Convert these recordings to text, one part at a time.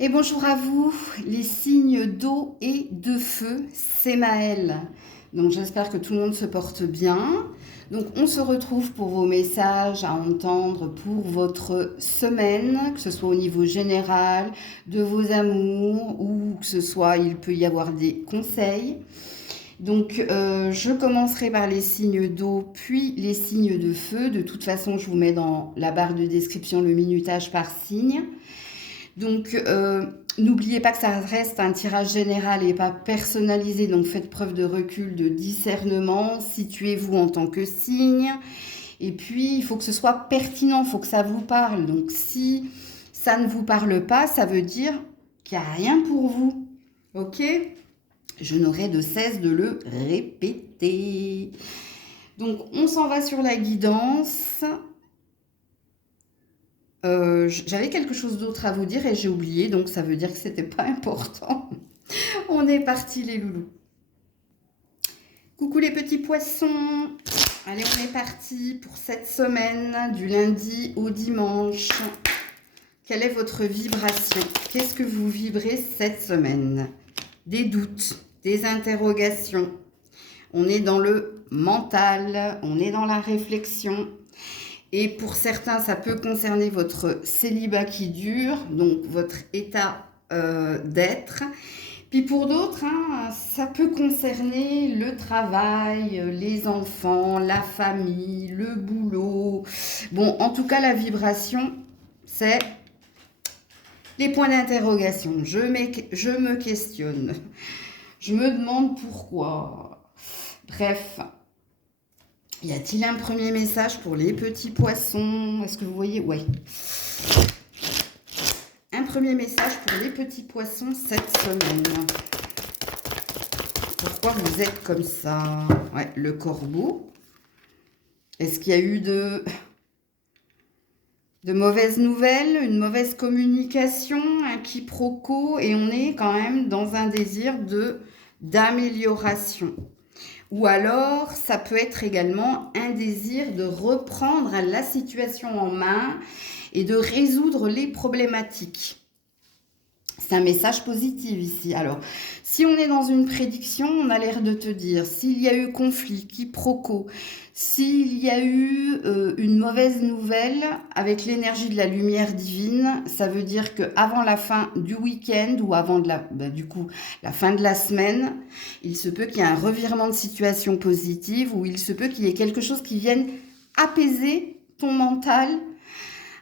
Et bonjour à vous, les signes d'eau et de feu, c'est Maëlle. Donc j'espère que tout le monde se porte bien. Donc on se retrouve pour vos messages à entendre pour votre semaine, que ce soit au niveau général, de vos amours ou que ce soit, il peut y avoir des conseils. Donc je commencerai par les signes d'eau puis les signes de feu. De toute façon, je vous mets dans la barre de description le minutage par signe. Donc, n'oubliez pas que ça reste un tirage général et pas personnalisé. Donc, faites preuve de recul, de discernement. Situez-vous en tant que signe. Et puis, il faut que ce soit pertinent, il faut que ça vous parle. Donc, si ça ne vous parle pas, ça veut dire qu'il n'y a rien pour vous. Ok? Je n'aurai de cesse de le répéter. Donc, on s'en va sur la guidance. J'avais quelque chose d'autre à vous dire et j'ai oublié, donc ça veut dire que c'était pas important. On est parti les loulous. Coucou les petits poissons. Allez, on est parti pour cette semaine du lundi au dimanche. Quelle est votre vibration? Qu'est-ce que vous vibrez cette semaine? Des doutes, des interrogations. On est dans le mental, on est dans la réflexion. Et pour certains, ça peut concerner votre célibat qui dure, donc votre état d'être. Puis pour d'autres, ça peut concerner le travail, les enfants, la famille, le boulot. Bon, en tout cas, la vibration, c'est les points d'interrogation. Je me questionne. Je me demande pourquoi. Bref. Y a-t-il un premier message pour les petits poissons? Est-ce que vous voyez? Ouais. Un premier message pour les petits poissons cette semaine. Pourquoi vous êtes comme ça? Ouais, le corbeau. Est-ce qu'il y a eu de mauvaises nouvelles, une mauvaise communication, un quiproquo, et on est quand même dans un désir d'amélioration. Ou alors, ça peut être également un désir de reprendre la situation en main et de résoudre les problématiques. C'est un message positif ici. Alors, si on est dans une prédiction, on a l'air de te dire s'il y a eu conflit, quiproquo, s'il y a eu une mauvaise nouvelle avec l'énergie de la lumière divine, ça veut dire qu'avant la fin du week-end ou avant la fin de la semaine, il se peut qu'il y ait un revirement de situation positive ou il se peut qu'il y ait quelque chose qui vienne apaiser ton mental,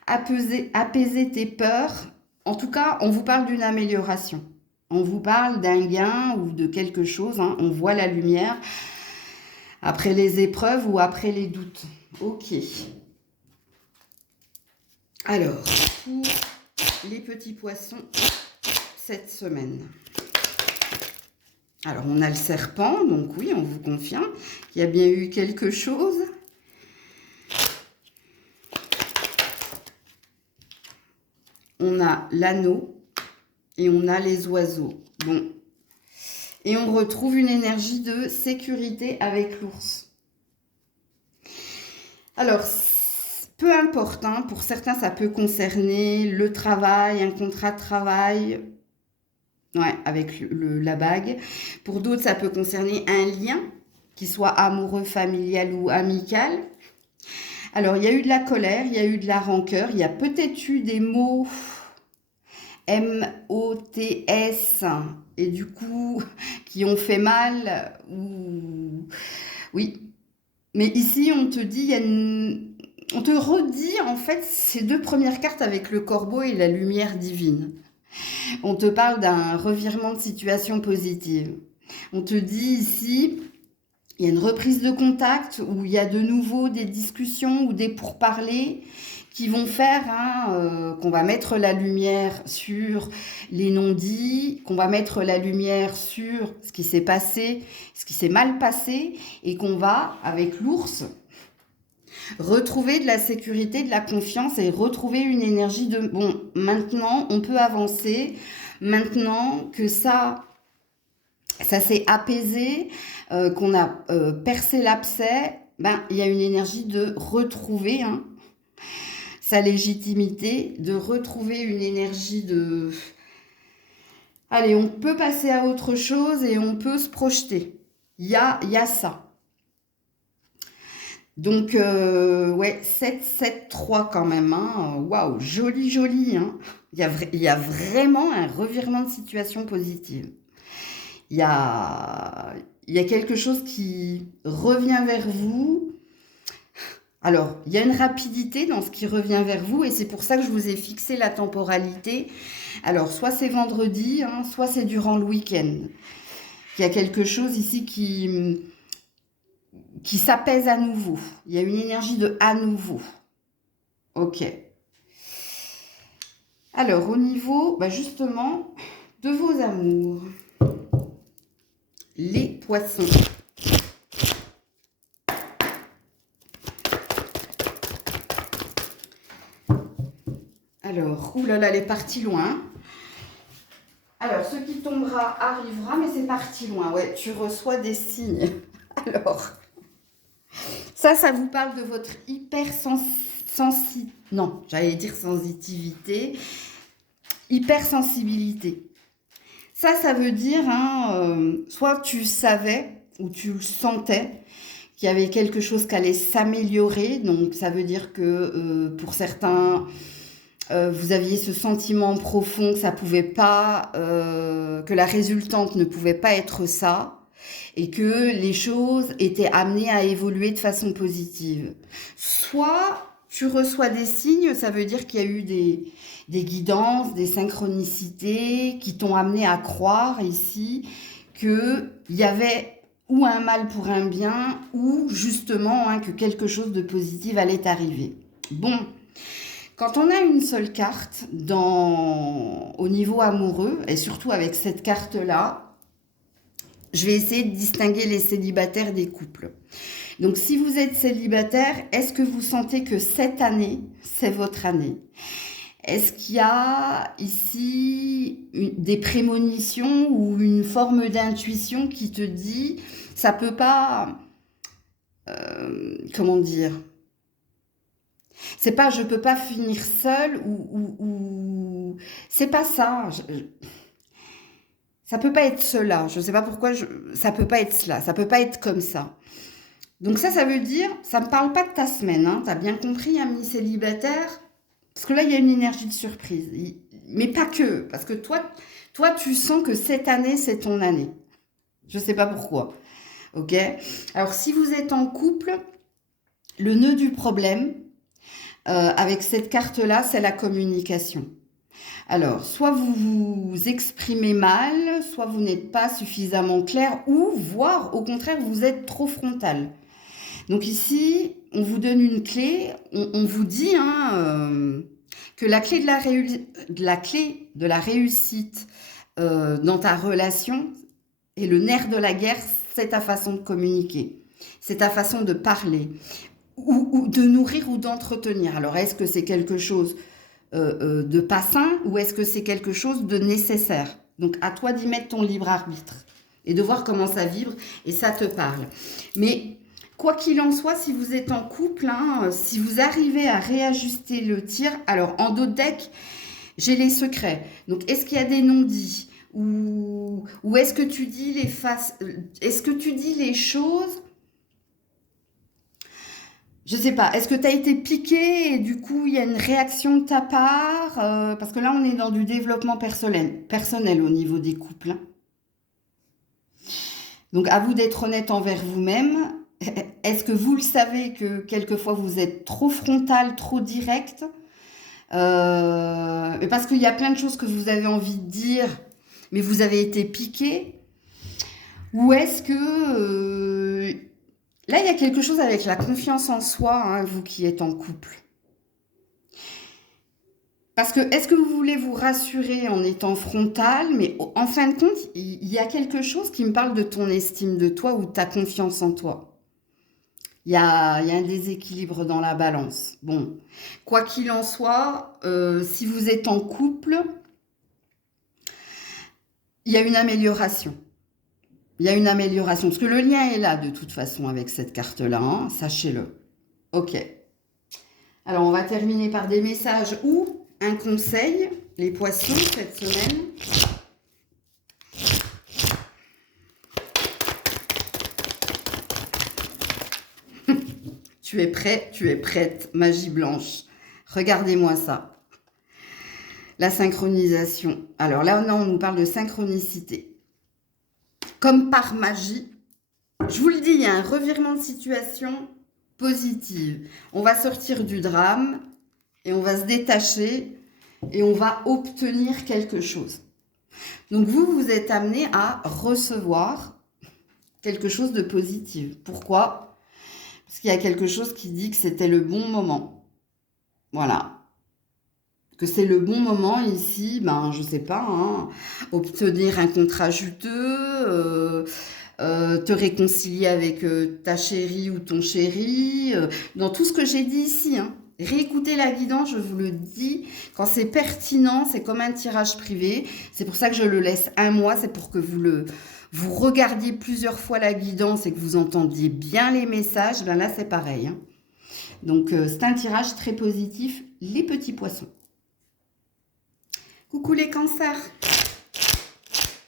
apaiser tes peurs. En tout cas, on vous parle d'une amélioration. On vous parle d'un gain ou de quelque chose. On voit la lumière après les épreuves ou après les doutes. Ok. Alors, pour les petits poissons, cette semaine. Alors, on a le serpent. Donc oui, on vous confirme qu'il y a bien eu quelque chose. On a l'anneau et on a les oiseaux. Bon. Et on retrouve une énergie de sécurité avec l'ours. Alors, peu importe, pour certains, ça peut concerner le travail, un contrat de travail, ouais, avec la bague. Pour d'autres, ça peut concerner un lien, qui soit amoureux, familial ou amical. Alors, il y a eu de la colère, il y a eu de la rancœur, il y a peut-être eu des mots MOTS et du coup qui ont fait mal ou oui, mais ici on te dit on te redit en fait ces deux premières cartes avec le corbeau et la lumière divine. On te parle d'un revirement de situation positive. On te dit ici il y a une reprise de contact où il y a de nouveau des discussions ou des pourparlers qui vont faire qu'on va mettre la lumière sur les non-dits, qu'on va mettre la lumière sur ce qui s'est passé, ce qui s'est mal passé, et qu'on va, avec l'ours, retrouver de la sécurité, de la confiance et retrouver une énergie de bon, maintenant on peut avancer, maintenant que ça s'est apaisé, qu'on a percé l'abcès, il y a une énergie de retrouver sa légitimité, de retrouver une énergie de Allez, on peut passer à autre chose et on peut se projeter. Il y a ça. Donc, ouais, 7 7 3 quand même. Hein. Waouh, joli, joli. Hein. Il y a vraiment un revirement de situation positive. Il y a, il y a quelque chose qui revient vers vous. Alors, il y a une rapidité dans ce qui revient vers vous et c'est pour ça que je vous ai fixé la temporalité. Alors, soit c'est vendredi, hein, soit c'est durant le week-end. Il y a quelque chose ici qui s'apaise à nouveau. Il y a une énergie de à nouveau. Ok. Alors, au niveau, justement, de vos amours, les poissons. Alors, oulala, elle est partie loin. Alors, ce qui tombera arrivera, mais c'est parti loin. Ouais, tu reçois des signes. Alors, ça vous parle de votre non, j'allais dire sensitivité, hypersensibilité. Ça veut dire, hein, soit tu savais ou tu le sentais qu'il y avait quelque chose qui allait s'améliorer. Donc, ça veut dire que pour certains, vous aviez ce sentiment profond que ça pouvait pas, que la résultante ne pouvait pas être ça. Et que les choses étaient amenées à évoluer de façon positive. Soit tu reçois des signes, ça veut dire qu'il y a eu des guidances, des synchronicités qui t'ont amené à croire ici qu'il y avait ou un mal pour un bien, ou justement hein, que quelque chose de positif allait arriver. Bon, quand on a une seule carte au niveau amoureux, et surtout avec cette carte-là, je vais essayer de distinguer les célibataires des couples. Donc, si vous êtes célibataire, est-ce que vous sentez que cette année, c'est votre année? Est-ce qu'il y a ici des prémonitions ou une forme d'intuition qui te dit, ça peut pas, comment dire? C'est pas, je peux pas finir seule ou c'est pas ça. Ça peut pas être cela. Je sais pas pourquoi. Ça peut pas être cela. Ça peut pas être comme ça. Donc ça veut dire, ça me parle pas de ta semaine. Hein, t'as bien compris, ami célibataire. Parce que là, il y a une énergie de surprise. Mais pas que. Parce que toi, tu sens que cette année, c'est ton année. Je sais pas pourquoi. Ok. Alors, si vous êtes en couple, le nœud du problème avec cette carte-là, c'est la communication. Alors, soit vous vous exprimez mal, soit vous n'êtes pas suffisamment clair, ou voire au contraire, vous êtes trop frontal. Donc ici, on vous donne une clé, on vous dit hein, que la clé de la réussite dans ta relation et le nerf de la guerre, c'est ta façon de communiquer, c'est ta façon de parler, ou de nourrir ou d'entretenir. Alors, est-ce que c'est quelque chose de pas sain ou est-ce que c'est quelque chose de nécessaire? Donc à toi d'y mettre ton libre arbitre et de voir comment ça vibre et ça te parle. Mais quoi qu'il en soit, si vous êtes en couple, hein, si vous arrivez à réajuster le tir, alors en dos de deck, j'ai les secrets. Donc est-ce qu'il y a des non-dits ou est-ce que tu dis est-ce que tu dis les choses? Je sais pas, est-ce que tu as été piqué et du coup il y a une réaction de ta part parce que là on est dans du développement personnel au niveau des couples. Hein. Donc à vous d'être honnête envers vous-même. Est-ce que vous le savez que quelquefois vous êtes trop frontal, trop direct parce qu'il y a plein de choses que vous avez envie de dire, mais vous avez été piqué? Ou est-ce que là, il y a quelque chose avec la confiance en soi, hein, vous qui êtes en couple. Parce que, est-ce que vous voulez vous rassurer en étant frontal, mais en fin de compte, il y a quelque chose qui me parle de ton estime de toi ou de ta confiance en toi. Il y a un déséquilibre dans la balance. Bon, quoi qu'il en soit, si vous êtes en couple, il y a une amélioration. Il y a une amélioration, parce que le lien est là de toute façon avec cette carte-là, hein, sachez-le. Ok. Alors, on va terminer par des messages ou un conseil, les poissons, cette semaine. Tu es prêt, tu es prête, magie blanche. Regardez-moi ça. La synchronisation. Alors là, non, on nous parle de synchronicité. Comme par magie, je vous le dis, il y a un revirement de situation positive. On va sortir du drame et on va se détacher et on va obtenir quelque chose. Donc vous êtes amené à recevoir quelque chose de positif. Pourquoi? Parce qu'il y a quelque chose qui dit que c'était le bon moment. Voilà. Que c'est le bon moment ici, ben je sais pas, hein, obtenir un contrat juteux, te réconcilier avec ta chérie ou ton chéri, dans tout ce que j'ai dit ici, hein. Réécoutez la guidance, je vous le dis, quand c'est pertinent, c'est comme un tirage privé. C'est pour ça que je le laisse un mois, c'est pour que vous regardiez plusieurs fois la guidance et que vous entendiez bien les messages. Ben là, c'est pareil, hein. Donc, c'est un tirage très positif, les petits poissons. Coucou les cancers.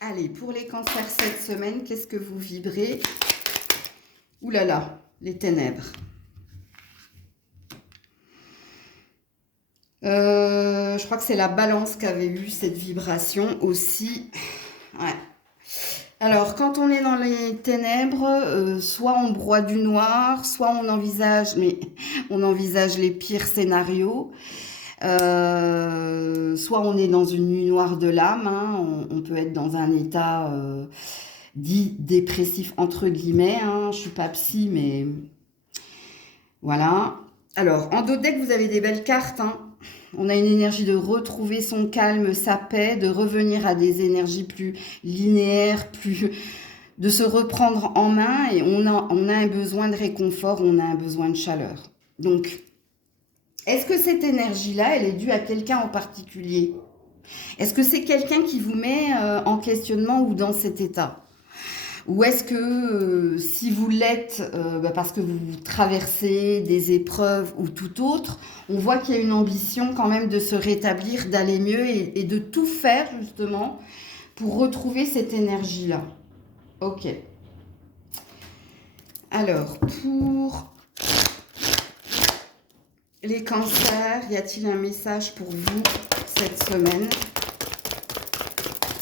Allez, pour les cancers cette semaine, qu'est-ce que vous vibrez? Ouh là là, les ténèbres. Je crois que c'est la balance qui avait eu cette vibration aussi. Ouais. Alors, quand on est dans les ténèbres, soit on broie du noir, soit on envisage les pires scénarios. Soit on est dans une nuit noire de l'âme, hein, on peut être dans un état dit dépressif entre guillemets, hein, je suis pas psy mais voilà. Alors en dos de deck vous avez des belles cartes, hein. On a une énergie de retrouver son calme, sa paix, de revenir à des énergies plus linéaires, de se reprendre en main, et on a un besoin de réconfort, on a un besoin de chaleur. Donc est-ce que cette énergie-là, elle est due à quelqu'un en particulier? Est-ce que c'est quelqu'un qui vous met en questionnement ou dans cet état? Ou est-ce que si vous l'êtes parce que vous traversez des épreuves ou tout autre, on voit qu'il y a une ambition quand même de se rétablir, d'aller mieux et de tout faire justement pour retrouver cette énergie-là. Ok. Alors, pour les cancers, y a-t-il un message pour vous cette semaine?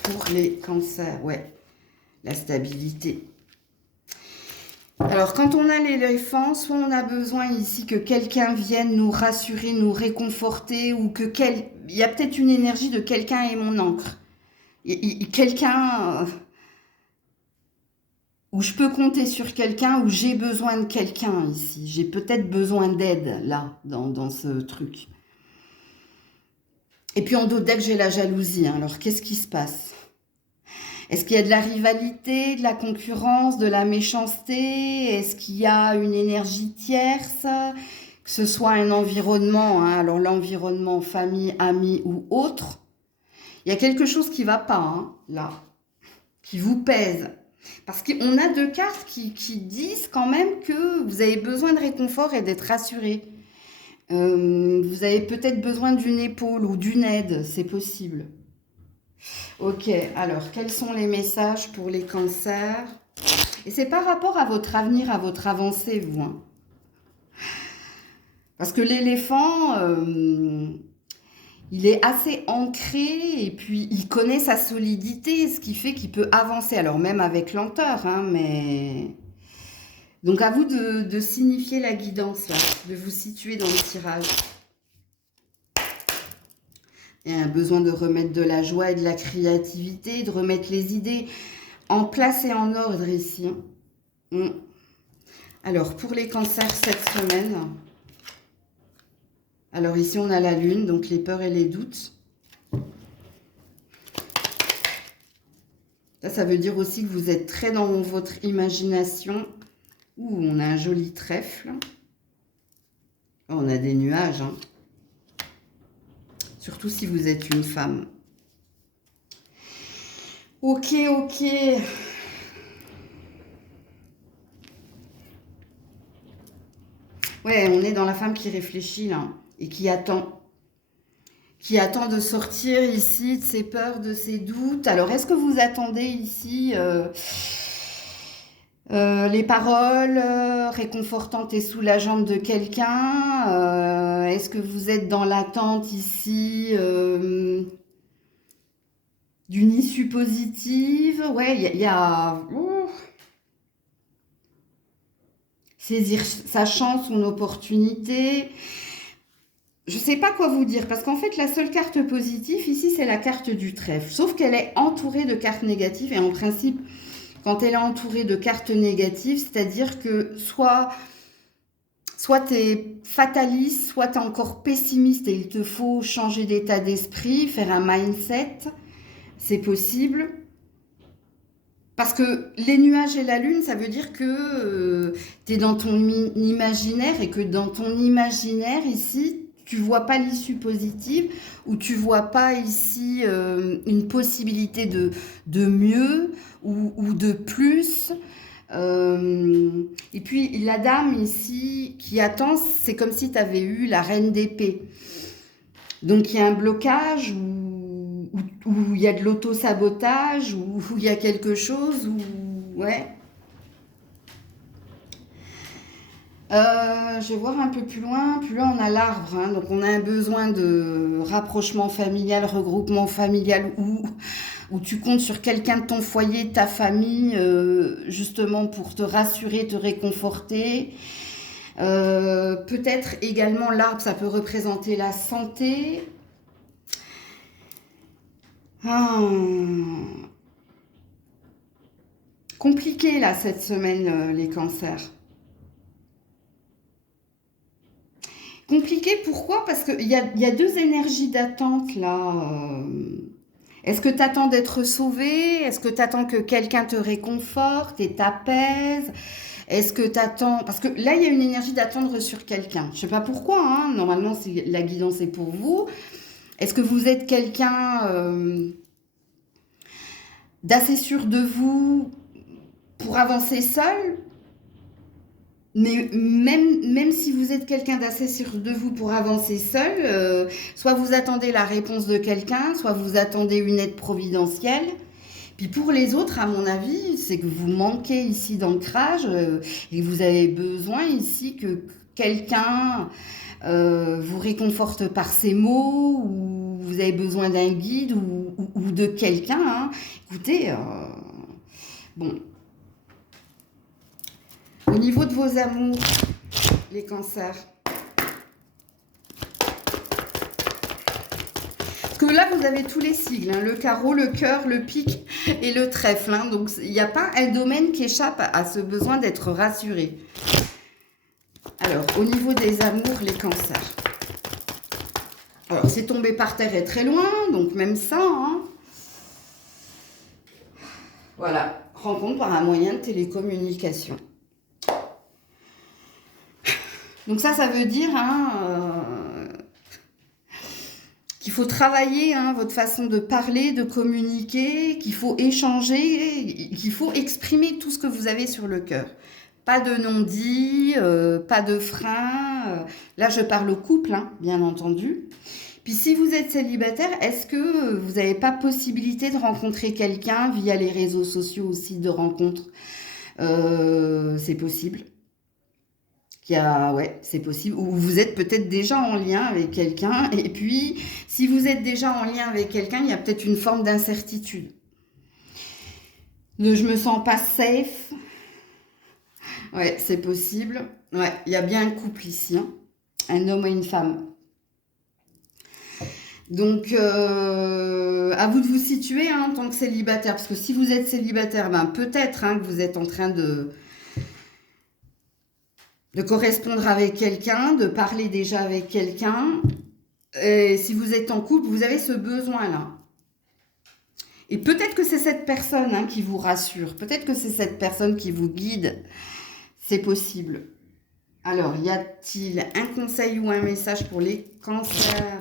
Pour les cancers, ouais, la stabilité. Alors, quand on a l'éléphant, soit on a besoin ici que quelqu'un vienne nous rassurer, nous réconforter, ou il y a peut-être une énergie de quelqu'un est mon ancre. Quelqu'un où je peux compter sur quelqu'un, où j'ai besoin de quelqu'un ici. J'ai peut-être besoin d'aide, là, dans ce truc. Et puis en dos de deck, j'ai la jalousie. Hein. Alors, qu'est-ce qui se passe? Est-ce qu'il y a de la rivalité, de la concurrence, de la méchanceté? Est-ce qu'il y a une énergie tierce? Que ce soit un environnement, hein, alors l'environnement, famille, amis ou autre. Il y a quelque chose qui ne va pas, hein, là, qui vous pèse. Parce qu'on a deux cartes qui disent quand même que vous avez besoin de réconfort et d'être rassuré. Vous avez peut-être besoin d'une épaule ou d'une aide, c'est possible. Ok, alors quels sont les messages pour les cancers? Et c'est par rapport à votre avenir, à votre avancée, vous. Hein. Parce que l'éléphant, il est assez ancré et puis il connaît sa solidité, ce qui fait qu'il peut avancer. Alors même avec lenteur, hein, mais... Donc à vous de signifier la guidance, là, de vous situer dans le tirage. Il y a un besoin de remettre de la joie et de la créativité, de remettre les idées en place et en ordre ici. Alors, pour les cancers cette semaine, alors ici on a la lune, donc les peurs et les doutes. Ça veut dire aussi que vous êtes très dans votre imagination. Ouh, on a un joli trèfle. Oh, on a des nuages, hein. Surtout si vous êtes une femme. Ok, ok. Ouais, on est dans la femme qui réfléchit, là, et qui attend. Qui attend de sortir ici de ses peurs, de ses doutes. Alors, est-ce que vous attendez ici les paroles réconfortante et soulageante de quelqu'un? Est-ce que vous êtes dans l'attente ici d'une issue positive? Ouais, saisir sa chance, son opportunité. Je sais pas quoi vous dire, parce qu'en fait, la seule carte positive ici, c'est la carte du trèfle. Sauf qu'elle est entourée de cartes négatives, et en principe, quand elle est entourée de cartes négatives, c'est-à-dire que soit tu es fataliste, soit tu es encore pessimiste, et il te faut changer d'état d'esprit, faire un mindset, c'est possible. Parce que les nuages et la lune, ça veut dire que tu es dans ton imaginaire et que dans ton imaginaire, ici, tu vois pas l'issue positive ou tu vois pas ici une possibilité de mieux ou de plus. Et puis la dame ici qui attend, c'est comme si tu avais eu la reine d'épée. Donc il y a un blocage où il y a de l'auto-sabotage, où il y a quelque chose, ouais. Je vais voir un peu plus loin. Plus loin, on a l'arbre, hein. Donc on a un besoin de rapprochement familial, regroupement familial, où tu comptes sur quelqu'un de ton foyer, de ta famille, justement pour te rassurer, te réconforter. Peut-être également l'arbre, ça peut représenter la santé. Compliqué là cette semaine, les cancers. Compliqué, pourquoi? Parce qu'il y a deux énergies d'attente là. Est-ce que tu attends d'être sauvé? Est-ce que tu attends que quelqu'un te réconforte et t'apaise? Est-ce que tu attends... Parce que là, il y a une énergie d'attendre sur quelqu'un. Je ne sais pas pourquoi, hein. Normalement, la guidance est pour vous. Est-ce que vous êtes quelqu'un d'assez sûr de vous pour avancer seul? Mais même si vous êtes quelqu'un d'assez sûr de vous pour avancer seul, soit vous attendez la réponse de quelqu'un, soit vous attendez une aide providentielle. Puis pour les autres, à mon avis, c'est que vous manquez ici d'ancrage et que vous avez besoin ici que quelqu'un vous réconforte par ses mots ou vous avez besoin d'un guide ou de quelqu'un, hein. Écoutez, bon, au niveau de vos amours, les cancers. Parce que là, vous avez tous les sigles, hein, le carreau, le cœur, le pic et le trèfle. Hein, donc, il n'y a pas un domaine qui échappe à ce besoin d'être rassuré. Alors, au niveau des amours, les cancers. Alors, c'est tombé par terre et très loin, donc même ça, hein. Voilà, rencontre par un moyen de télécommunication. Donc ça veut dire qu'il faut travailler votre façon de parler, de communiquer, qu'il faut échanger, qu'il faut exprimer tout ce que vous avez sur le cœur. Pas de non-dit, pas de frein. Là, je parle au couple, hein, bien entendu. Puis si vous êtes célibataire, est-ce que vous n'avez pas possibilité de rencontrer quelqu'un via les réseaux sociaux aussi de rencontres? C'est possible. Ouais, c'est possible. Ou vous êtes peut-être déjà en lien avec quelqu'un. Et puis, si vous êtes déjà en lien avec quelqu'un, il y a peut-être une forme d'incertitude. Je me sens pas safe. Ouais, c'est possible. Ouais, il y a bien un couple ici, hein. Un homme et une femme. Donc, à vous de vous situer, hein, en tant que célibataire. Parce que si vous êtes célibataire, peut-être que vous êtes en train de correspondre avec quelqu'un, de parler déjà avec quelqu'un. Et si vous êtes en couple, vous avez ce besoin-là. Et peut-être que c'est cette personne qui vous rassure. Peut-être que c'est cette personne qui vous guide. C'est possible. Alors, y a-t-il un conseil ou un message pour les cancers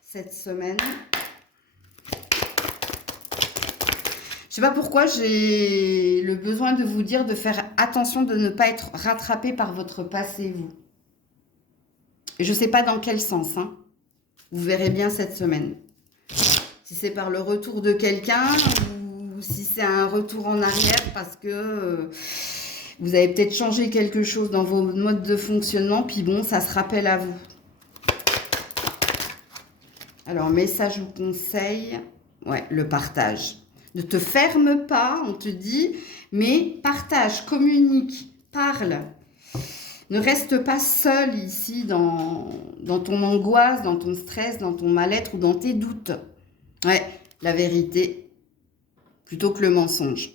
cette semaine? Je sais pas pourquoi j'ai le besoin de vous dire de faire attention de ne pas être rattrapé par votre passé, vous. Et je sais pas dans quel sens, hein. Vous verrez bien cette semaine. Si c'est par le retour de quelqu'un ou si c'est un retour en arrière parce que Vous avez peut-être changé quelque chose dans vos modes de fonctionnement, puis bon, ça se rappelle à vous. Alors, message ou conseil, ouais, le partage. Ne te ferme pas, on te dit, mais partage, communique, parle. Ne reste pas seul ici dans ton angoisse, dans ton stress, dans ton mal-être ou dans tes doutes. Ouais, la vérité plutôt que le mensonge.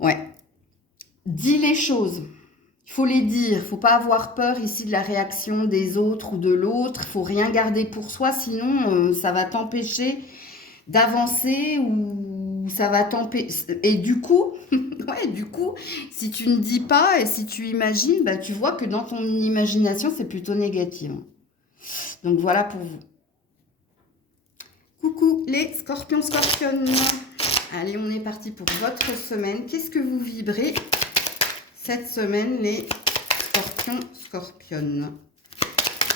Ouais. Dis les choses. Il faut les dire. Il ne faut pas avoir peur ici de la réaction des autres ou de l'autre. Il ne faut rien garder pour soi, sinon ça va t'empêcher d'avancer ou ça va t'empêcher. Et du coup, ouais, du coup, si tu ne dis pas et si tu imagines, bah, tu vois que dans ton imagination, c'est plutôt négatif. Donc voilà pour vous. Coucou les scorpions, scorpionnes. Allez, on est parti pour votre semaine. Qu'est-ce que vous vibrez cette semaine, les scorpions, scorpionnes?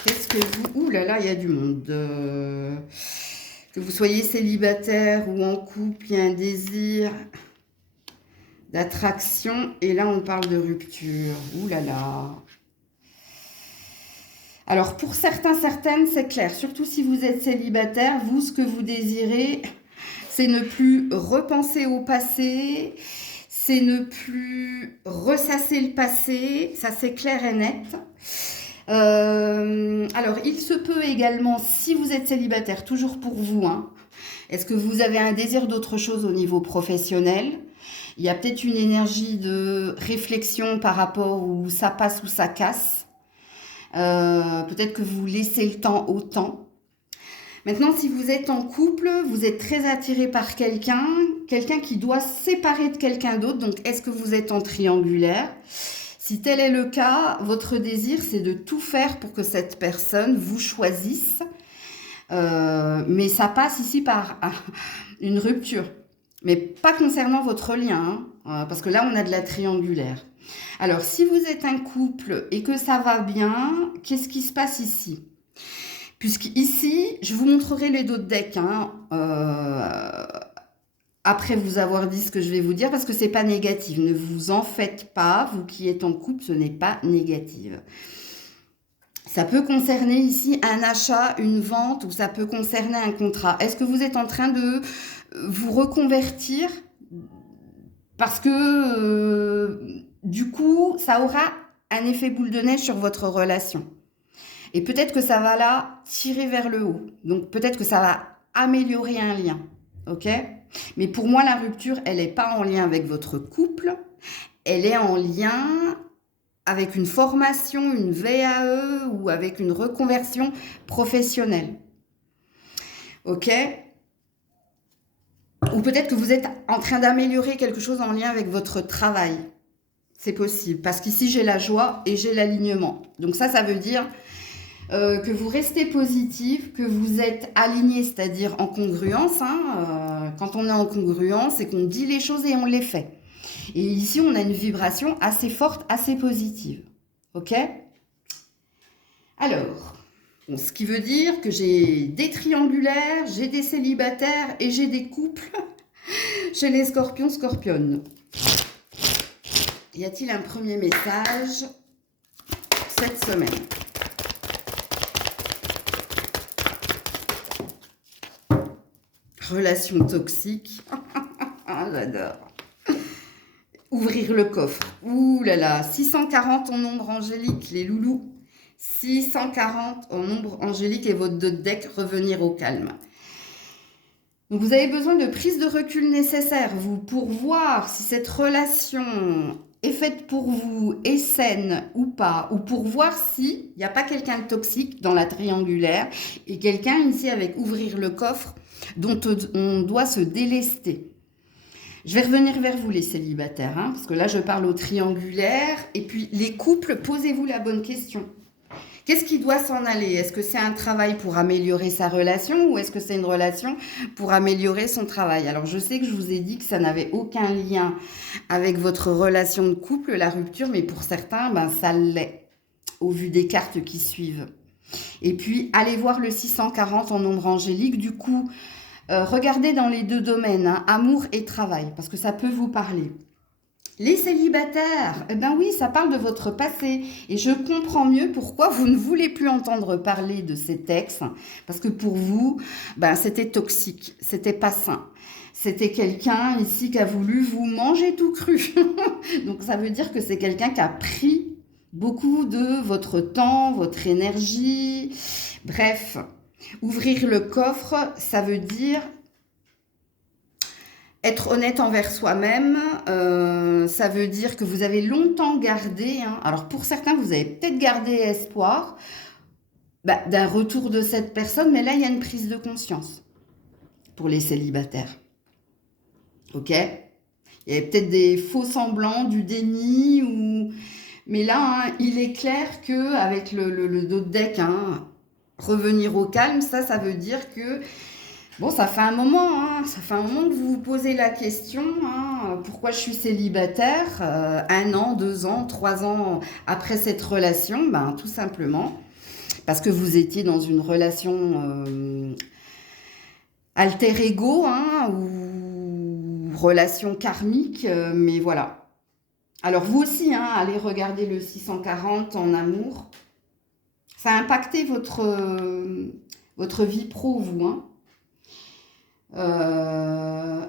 Qu'est-ce que vous... Ouh là là, il y a du monde. Que vous soyez célibataire ou en couple, il y a un désir d'attraction. Et là, on parle de rupture. Ouh là là. Alors, pour certains, certaines, c'est clair. Surtout si vous êtes célibataire, vous, ce que vous désirez, c'est ne plus repenser au passé, c'est ne plus ressasser le passé. Ça, c'est clair et net. Alors, il se peut également, si vous êtes célibataire, toujours pour vous, hein, est-ce que vous avez un désir d'autre chose au niveau professionnel? Il y a peut-être une énergie de réflexion par rapport où ça passe ou ça casse. Peut-être que vous laissez le temps au temps. Maintenant, si vous êtes en couple, vous êtes très attiré par quelqu'un qui doit se séparer de quelqu'un d'autre. Donc, est-ce que vous êtes en triangulaire? Si tel est le cas, votre désir, c'est de tout faire pour que cette personne vous choisisse. Mais ça passe ici par une rupture. Mais pas concernant votre lien, hein, parce que là, on a de la triangulaire. Alors, si vous êtes un couple et que ça va bien, qu'est-ce qui se passe ici? Puisqu'ici, je vous montrerai les dos de deck, hein, après vous avoir dit ce que je vais vous dire, parce que c'est pas négatif. Ne vous en faites pas, vous qui êtes en couple, ce n'est pas négatif. Ça peut concerner ici un achat, une vente, ou ça peut concerner un contrat. Est-ce que vous êtes en train de vous reconvertir? Parce que du coup, ça aura un effet boule de neige sur votre relation. Et peut-être que ça va la tirer vers le haut. Donc peut-être que ça va améliorer un lien. Ok? Mais pour moi, la rupture, elle n'est pas en lien avec votre couple. Elle est en lien avec une formation, une VAE ou avec une reconversion professionnelle. Ok? Ou peut-être que vous êtes en train d'améliorer quelque chose en lien avec votre travail. C'est possible. Parce qu'ici, j'ai la joie et j'ai l'alignement. Donc ça veut dire que vous restez positif, que vous êtes aligné, c'est-à-dire en congruence. Hein, quand on est en congruence, c'est qu'on dit les choses et on les fait. Et ici, on a une vibration assez forte, assez positive. Ok? Alors, bon, ce qui veut dire que j'ai des triangulaires, j'ai des célibataires et j'ai des couples chez les scorpions, scorpionnes. Y a-t-il un premier message cette semaine? Relation toxique. J'adore. Ouvrir le coffre. Ouh là là. 640 en nombre angélique, les loulous. 640 en nombre angélique et votre deck, revenir au calme. Donc vous avez besoin de prise de recul nécessaire, vous, pour voir si cette relation est faite pour vous, est saine ou pas, ou pour voir s'il n'y a pas quelqu'un de toxique dans la triangulaire et quelqu'un ici avec ouvrir le coffre dont on doit se délester. Je vais revenir vers vous les célibataires, hein, parce que là je parle au triangulaire, et puis les couples, posez-vous la bonne question. Qu'est-ce qui doit s'en aller? Est-ce que c'est un travail pour améliorer sa relation ou est-ce que c'est une relation pour améliorer son travail? Alors je sais que je vous ai dit que ça n'avait aucun lien avec votre relation de couple, la rupture, mais pour certains, ben, ça l'est, au vu des cartes qui suivent. Et puis, allez voir le 640 en nombre angélique. Du coup, regardez dans les deux domaines, hein, amour et travail, parce que ça peut vous parler. Les célibataires, eh ben oui, ça parle de votre passé. Et je comprends mieux pourquoi vous ne voulez plus entendre parler de ces textes. Parce que pour vous, ben, c'était toxique, c'était pas sain. C'était quelqu'un ici qui a voulu vous manger tout cru. Donc ça veut dire que c'est quelqu'un qui a pris beaucoup de votre temps, votre énergie. Bref, ouvrir le coffre, ça veut dire être honnête envers soi-même, ça veut dire que vous avez longtemps gardé, hein, alors pour certains, vous avez peut-être gardé espoir d'un retour de cette personne, mais là, il y a une prise de conscience pour les célibataires. Ok? Il y a peut-être des faux semblants, du déni, ou... mais là, hein, il est clair qu'avec le dos de deck, hein, revenir au calme, ça veut dire que bon, ça fait un moment, hein, ça fait un moment que vous vous posez la question, hein, pourquoi je suis célibataire, 1 an, 2 ans, 3 ans après cette relation, ben, tout simplement parce que vous étiez dans une relation alter ego, hein, ou relation karmique, mais voilà. Alors vous aussi, hein, allez regarder le 640 en amour. Ça a impacté votre vie pro, vous, hein.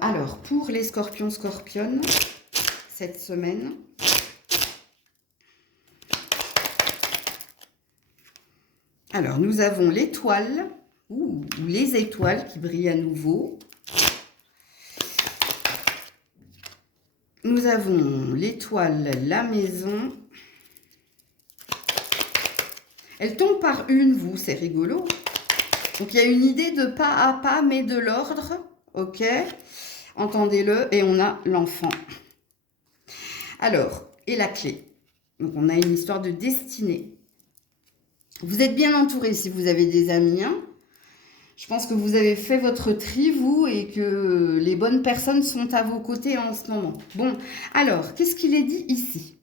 Alors, pour les scorpions, scorpionnes, cette semaine, alors nous avons l'étoile, ou les étoiles qui brillent à nouveau. Nous avons l'étoile, la maison. Elle tombe par une, vous, c'est rigolo. Donc, il y a une idée de pas à pas, mais de l'ordre. Ok, entendez-le. Et on a l'enfant. Alors, et la clé. Donc, on a une histoire de destinée. Vous êtes bien entouré si vous avez des amis. Hein. Je pense que vous avez fait votre tri, vous, et que les bonnes personnes sont à vos côtés en ce moment. Bon, alors, qu'est-ce qu'il est dit ici ?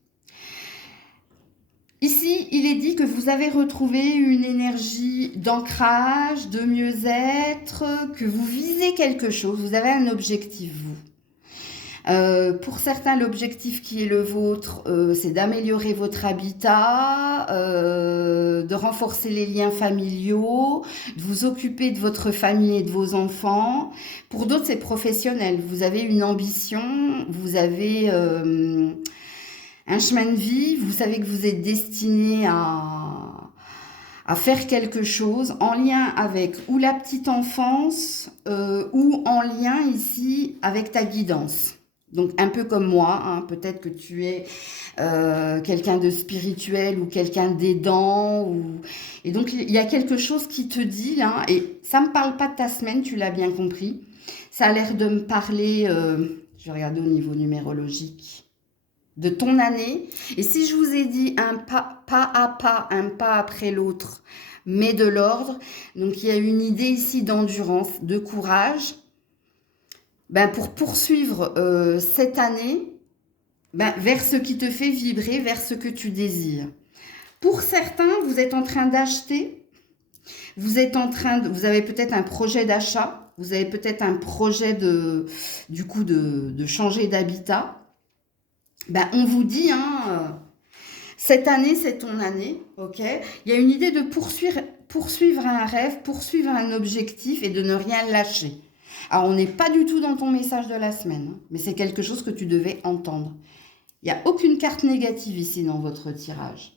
Ici, il est dit que vous avez retrouvé une énergie d'ancrage, de mieux-être, que vous visez quelque chose, vous avez un objectif, vous. Pour certains, l'objectif qui est le vôtre, c'est d'améliorer votre habitat, de renforcer les liens familiaux, de vous occuper de votre famille et de vos enfants. Pour d'autres, c'est professionnel. Vous avez une ambition, vous avez un chemin de vie, vous savez que vous êtes destiné à faire quelque chose en lien avec ou la petite enfance ou en lien ici avec ta guidance. Donc un peu comme moi, hein, peut-être que tu es quelqu'un de spirituel ou quelqu'un d'aidant. Et donc il y a quelque chose qui te dit là, et ça ne me parle pas de ta semaine, tu l'as bien compris. Ça a l'air de me parler, je vais regarder au niveau numérologique, de ton année. Et si je vous ai dit un pas à pas, un pas après l'autre, mais de l'ordre, donc il y a une idée ici d'endurance, de courage, pour poursuivre cette année vers ce qui te fait vibrer, vers ce que tu désires. Pour certains, vous êtes en train d'acheter, vous avez peut-être un projet d'achat, vous avez peut-être un projet de changer d'habitat. On vous dit, hein, cette année, c'est ton année, ok ? Il y a une idée de poursuivre un rêve, poursuivre un objectif et de ne rien lâcher. Alors, on n'est pas du tout dans ton message de la semaine, hein, mais c'est quelque chose que tu devais entendre. Il n'y a aucune carte négative ici dans votre tirage.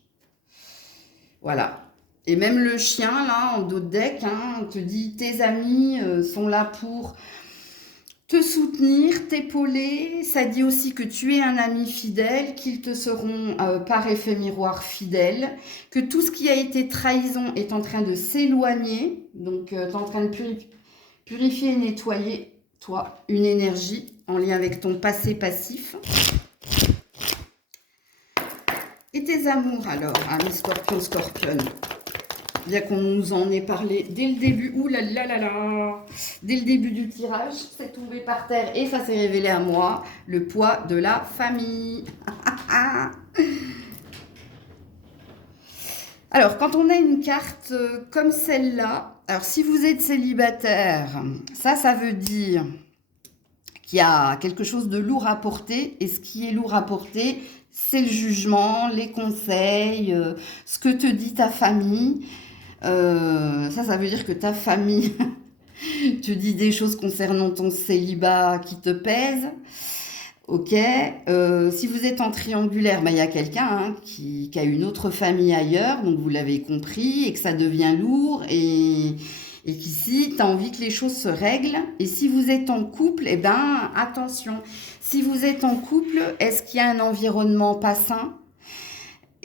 Voilà. Et même le chien, là, en dos de deck, hein, te dit, tes amis sont là pour te soutenir, t'épauler. Ça dit aussi que tu es un ami fidèle, qu'ils te seront par effet miroir fidèles, que tout ce qui a été trahison est en train de s'éloigner. Donc, tu es en train de purifier et nettoyer, toi, une énergie en lien avec ton passé passif. Et tes amours, alors, amis scorpions, scorpionnes. Bien qu'on nous en ait parlé dès le début, dès le début du tirage, c'est tombé par terre et ça s'est révélé à moi, le poids de la famille. Alors, quand on a une carte comme celle-là, alors si vous êtes célibataire, ça veut dire qui a quelque chose de lourd à porter. Et ce qui est lourd à porter, c'est le jugement, les conseils, ce que te dit ta famille. Ça veut dire que ta famille te dit des choses concernant ton célibat qui te pèsent. Ok. Si vous êtes en triangulaire, il y a quelqu'un qui a une autre famille ailleurs, donc vous l'avez compris, et que ça devient lourd, et qu'ici, tu as envie que les choses se règlent. Et si vous êtes en couple, eh ben, attention. Si vous êtes en couple, est-ce qu'il y a un environnement pas sain?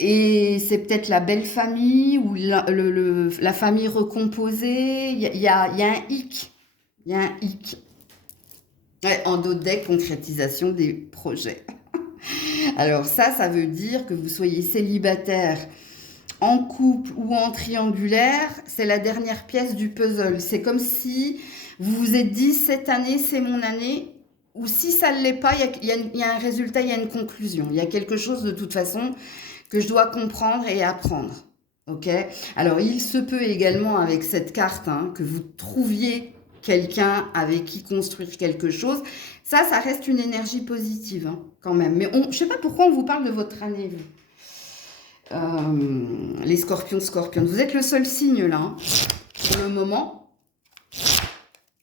Et c'est peut-être la belle famille ou la famille recomposée. Il y a un hic. Il y a un hic. Ouais, en dos de deck, concrétisation des projets. Alors ça veut dire que vous soyez célibataire, en couple ou en triangulaire, c'est la dernière pièce du puzzle. C'est comme si vous vous êtes dit, cette année, c'est mon année. Ou si ça ne l'est pas, il y a un résultat, il y a une conclusion. Il y a quelque chose de toute façon que je dois comprendre et apprendre. Ok? Alors, il se peut également avec cette carte que vous trouviez quelqu'un avec qui construire quelque chose. Ça reste une énergie positive quand même. Mais je ne sais pas pourquoi on vous parle de votre année, les scorpions. Vous êtes le seul signe là, pour le moment,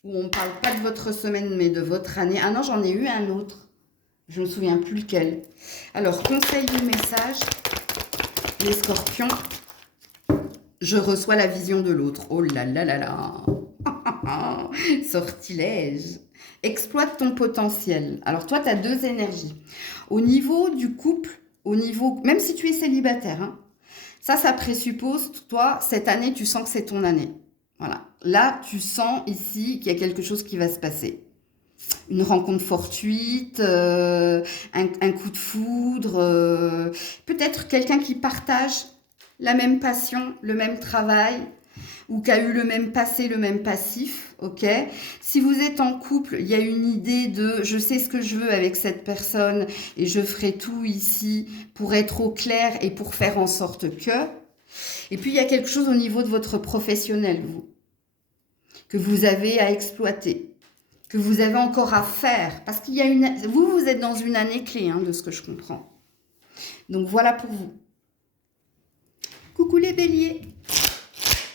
où on ne parle pas de votre semaine, mais de votre année. Ah non, j'en ai eu un autre. Je ne me souviens plus lequel. Alors, conseil du message, les scorpions. Je reçois la vision de l'autre. Oh là là là là. Sortilège. Exploite ton potentiel. Alors toi, tu as deux énergies. Au niveau du couple, même si tu es célibataire, ça présuppose, toi, cette année, tu sens que c'est ton année. Voilà. Là, tu sens ici qu'il y a quelque chose qui va se passer. Une rencontre fortuite, un coup de foudre, peut-être quelqu'un qui partage la même passion, le même travail, ou qui a eu le même passé, le même passif, ok? Si vous êtes en couple, il y a une idée de je sais ce que je veux avec cette personne et je ferai tout ici pour être au clair et pour faire en sorte que. Et puis il y a quelque chose au niveau de votre professionnel, que vous avez à exploiter, que vous avez encore à faire, parce qu'il y a vous êtes dans une année clé, de ce que je comprends. Donc voilà pour vous. Coucou les béliers.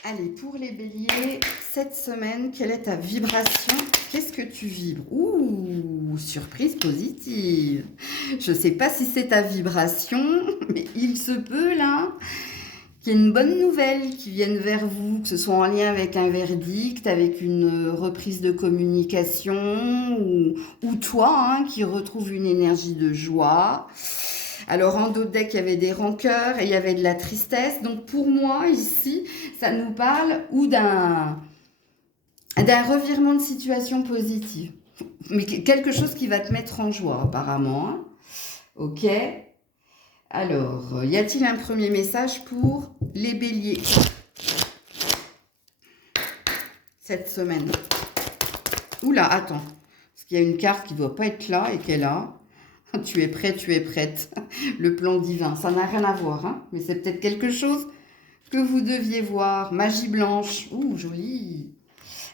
Allez, pour les béliers, cette semaine, quelle est ta vibration? Qu'est-ce que tu vibres? Ouh, surprise positive. Je ne sais pas si c'est ta vibration, mais il se peut là qu'il y ait une bonne nouvelle qui vienne vers vous, que ce soit en lien avec un verdict, avec une reprise de communication, ou toi qui retrouve une énergie de joie. Alors, en dos de deck, il y avait des rancœurs et il y avait de la tristesse. Donc, pour moi, ici, ça nous parle d'un revirement de situation positive. Mais quelque chose qui va te mettre en joie, apparemment. Ok. Alors, y a-t-il un premier message pour les béliers cette semaine? Oula, attends. Parce qu'il y a une carte qui ne doit pas être là et qu'elle est là. Tu es prêt, tu es prête. Le plan divin, ça n'a rien à voir, mais c'est peut-être quelque chose que vous deviez voir. Magie blanche, ouh, joli.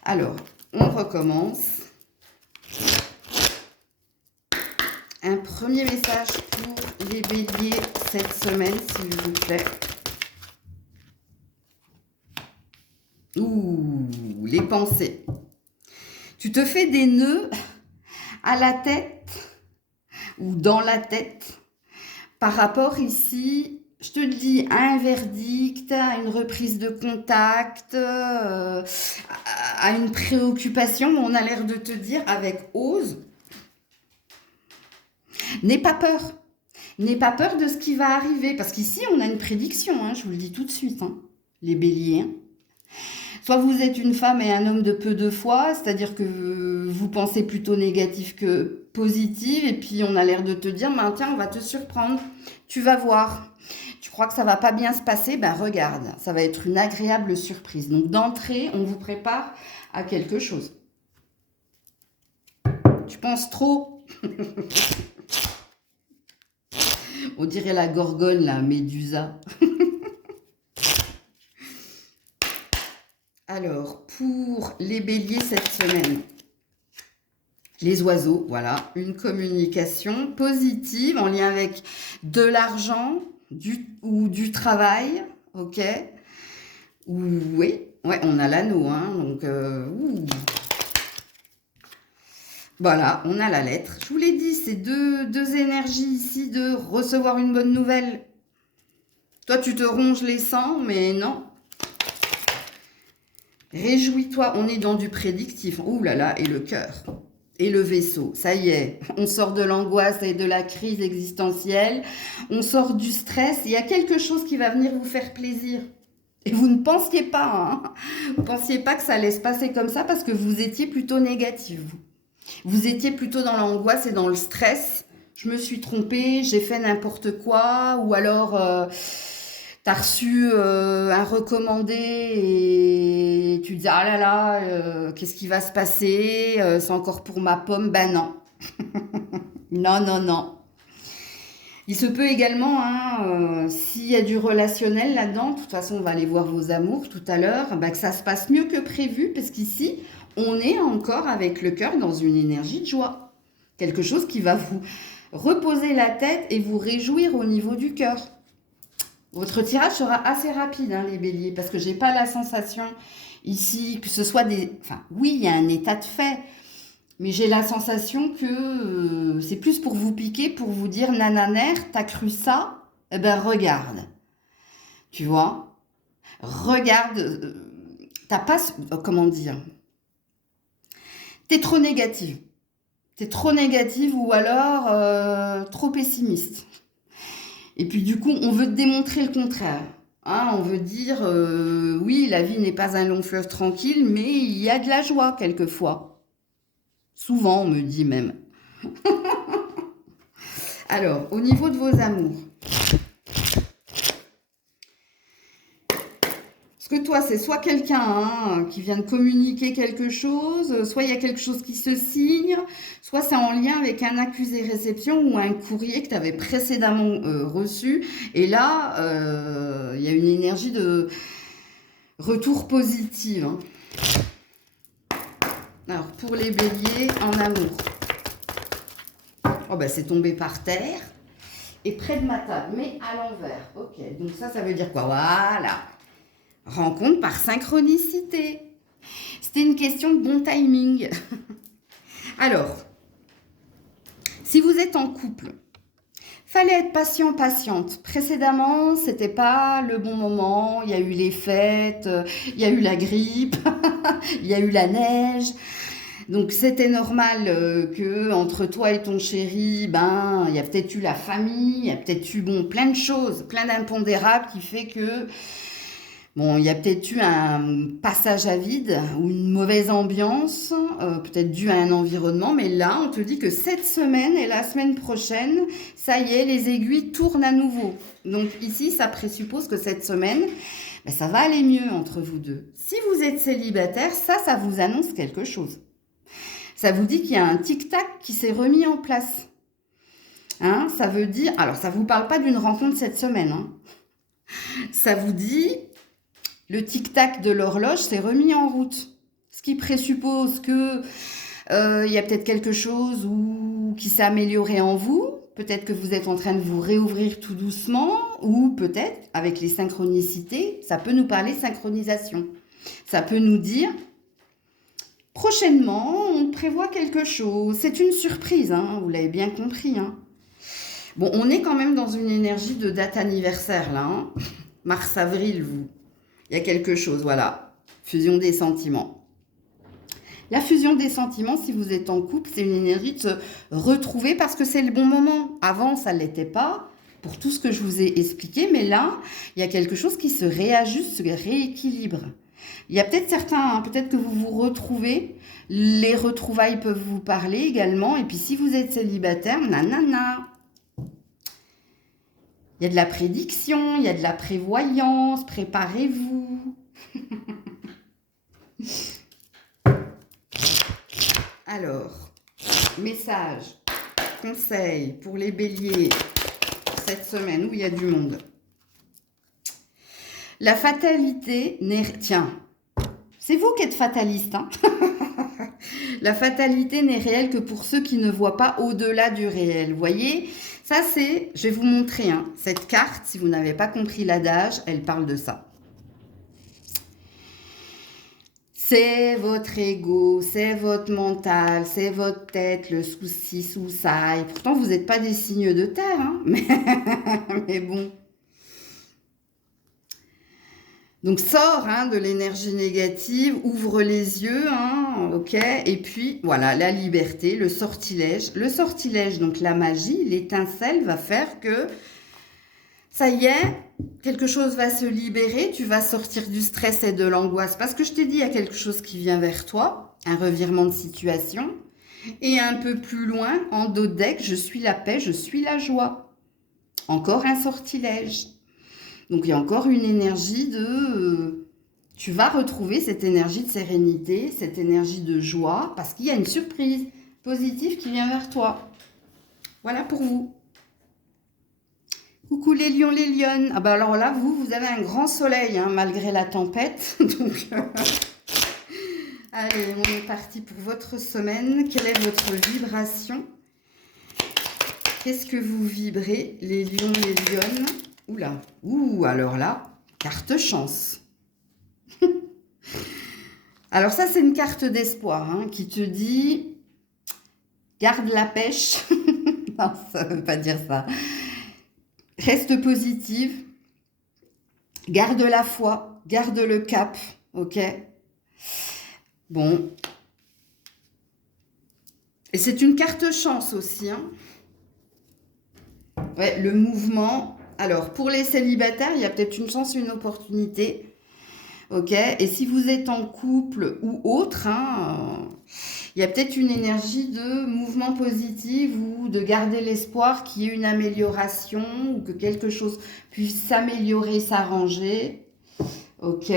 Alors, on recommence. Un premier message pour les béliers cette semaine, s'il vous plaît. Ouh, les pensées. Tu te fais des nœuds à la tête ou dans la tête par rapport ici, je te le dis, à un verdict, à une reprise de contact, à une préoccupation. On a l'air de te dire avec ose, n'aie pas peur. N'aie pas peur de ce qui va arriver. Parce qu'ici, on a une prédiction, je vous le dis tout de suite, les béliers. Soit vous êtes une femme et un homme de peu de foi, c'est-à-dire que vous pensez plutôt négatif que positif, et puis on a l'air de te dire, tiens, on va te surprendre, tu vas voir. Tu crois que ça va pas bien se passer? Regarde, ça va être une agréable surprise. Donc d'entrée, on vous prépare à quelque chose. Tu penses trop? On dirait la gorgone, la Médusa. Alors, pour les béliers cette semaine, Les oiseaux, voilà, une communication positive en lien avec de l'argent ou du travail, ok? Oui, ouais, on a l'anneau, hein, donc voilà, on a la lettre. Je vous l'ai dit, c'est deux énergies ici de recevoir une bonne nouvelle. Toi, tu te ronges les sangs, mais non. Réjouis-toi, on est dans du prédictif. Ouh là là, et le cœur. Et le vaisseau, ça y est, on sort de l'angoisse et de la crise existentielle, on sort du stress, il y a quelque chose qui va venir vous faire plaisir. Et vous ne pensiez pas, hein, vous ne pensiez pas que ça allait se passer comme ça parce que vous étiez plutôt négatif. Vous étiez plutôt dans l'angoisse et dans le stress. Je me suis trompée, j'ai fait n'importe quoi, ou alors tu as reçu un recommandé et tu te dis ah là là, qu'est-ce qui va se passer? C'est encore pour ma pomme. Ben non. Non, non, non. Il se peut également, hein, s'il y a du relationnel là-dedans, de toute façon, on va aller voir vos amours tout à l'heure, bah, que ça se passe mieux que prévu, parce qu'ici, on est encore avec le cœur dans une énergie de joie. Quelque chose qui va vous reposer la tête et vous réjouir au niveau du cœur. Votre tirage sera assez rapide, hein, les béliers, parce que j'ai pas la sensation ici que ce soit des... Enfin, oui, il y a un état de fait, mais j'ai la sensation que c'est plus pour vous piquer, pour vous dire, nananère, t'as cru ça? Eh ben regarde, tu vois? Regarde, t'as pas... Comment dire? T'es trop négative. T'es trop négative ou alors trop pessimiste. Et puis du coup, on veut te démontrer le contraire. Hein, on veut dire, oui, la vie n'est pas un long fleuve tranquille, mais il y a de la joie quelquefois. Souvent, on me dit même. Alors, au niveau de vos amours. Parce que toi, c'est soit quelqu'un hein, qui vient de communiquer quelque chose, soit il y a quelque chose qui se signe, soit c'est en lien avec un accusé-réception ou un courrier que tu avais précédemment reçu. Et là, il y a une énergie de retour positive. Hein. Alors, pour les béliers, en amour. Oh, ben, c'est tombé par terre et près de ma table, mais à l'envers. Ok, donc ça veut dire quoi? Voilà. Rencontre par synchronicité. C'était une question de bon timing. Alors, si vous êtes en couple, fallait être patient, patiente. Précédemment, c'était pas le bon moment. Il y a eu les fêtes, il y a eu la grippe, il y a eu la neige. Donc c'était normal que entre toi et ton chéri, ben il y a peut-être eu la famille, il y a peut-être eu bon plein de choses, plein d'impondérables qui fait que bon, il y a peut-être eu un passage à vide ou une mauvaise ambiance, peut-être dû à un environnement, mais là, on te dit que cette semaine et la semaine prochaine, ça y est, les aiguilles tournent à nouveau. Donc ici, ça présuppose que cette semaine, ben, ça va aller mieux entre vous deux. Si vous êtes célibataire, ça vous annonce quelque chose. Ça vous dit qu'il y a un tic-tac qui s'est remis en place. Hein, ça veut dire, alors ça ne vous parle pas d'une rencontre cette semaine, hein. Ça vous dit... Le tic-tac de l'horloge s'est remis en route. Ce qui présuppose que il y a peut-être quelque chose qui s'est amélioré en vous. Peut-être que vous êtes en train de vous réouvrir tout doucement. Ou peut-être, avec les synchronicités, ça peut nous parler synchronisation. Ça peut nous dire, prochainement, on prévoit quelque chose. C'est une surprise, hein, vous l'avez bien compris. Hein. Bon, on est quand même dans une énergie de date anniversaire, là. Hein. Mars-avril, vous. Il y a quelque chose, voilà. Fusion des sentiments. La fusion des sentiments, si vous êtes en couple, c'est une énergie de se retrouver parce que c'est le bon moment. Avant, ça ne l'était pas, pour tout ce que je vous ai expliqué, mais là, il y a quelque chose qui se réajuste, se rééquilibre. Il y a peut-être certains, hein, peut-être que vous vous retrouvez, les retrouvailles peuvent vous parler également, et puis si vous êtes célibataire, nanana. Il y a de la prédiction, il y a de la prévoyance, préparez-vous. Alors, message, conseil pour les béliers cette semaine où il y a du monde. La fatalité n'est... Tiens, c'est vous qui êtes fataliste, hein. La fatalité n'est réelle que pour ceux qui ne voient pas au-delà du réel. Vous voyez, ça c'est, je vais vous montrer, hein, cette carte, si vous n'avez pas compris l'adage, elle parle de ça. C'est votre ego, c'est votre mental, c'est votre tête, le souci, sous-ça. Et pourtant, vous n'êtes pas des signes de terre, hein, mais bon. Donc, sors hein, de l'énergie négative, ouvre les yeux, hein, ok. Et puis, voilà, la liberté, le sortilège. Le sortilège, donc la magie, l'étincelle va faire que ça y est, quelque chose va se libérer, tu vas sortir du stress et de l'angoisse. Parce que je t'ai dit, il y a quelque chose qui vient vers toi, un revirement de situation. Et un peu plus loin, en dos de deck, je suis la paix, je suis la joie. Encore un sortilège. Donc il y a encore une énergie de... tu vas retrouver cette énergie de sérénité, cette énergie de joie, parce qu'il y a une surprise positive qui vient vers toi. Voilà pour vous. Coucou les lions, les lionnes. Ah bah alors là, vous avez un grand soleil, hein, malgré la tempête. Donc, allez, on est parti pour votre semaine. Quelle est votre vibration? Qu'est-ce que vous vibrez, les lions, les lionnes? Oula, alors là, carte chance. Alors ça, c'est une carte d'espoir hein, qui te dit, garde la pêche. Non, ça ne veut pas dire ça. Reste positive, garde la foi, garde le cap, ok? Bon. Et c'est une carte chance aussi, hein? Ouais, le mouvement. Alors, pour les célibataires, il y a peut-être une chance, une opportunité, ok? Et si vous êtes en couple ou autre, hein, il y a peut-être une énergie de mouvement positif ou de garder l'espoir qu'il y ait une amélioration ou que quelque chose puisse s'améliorer, s'arranger. Ok.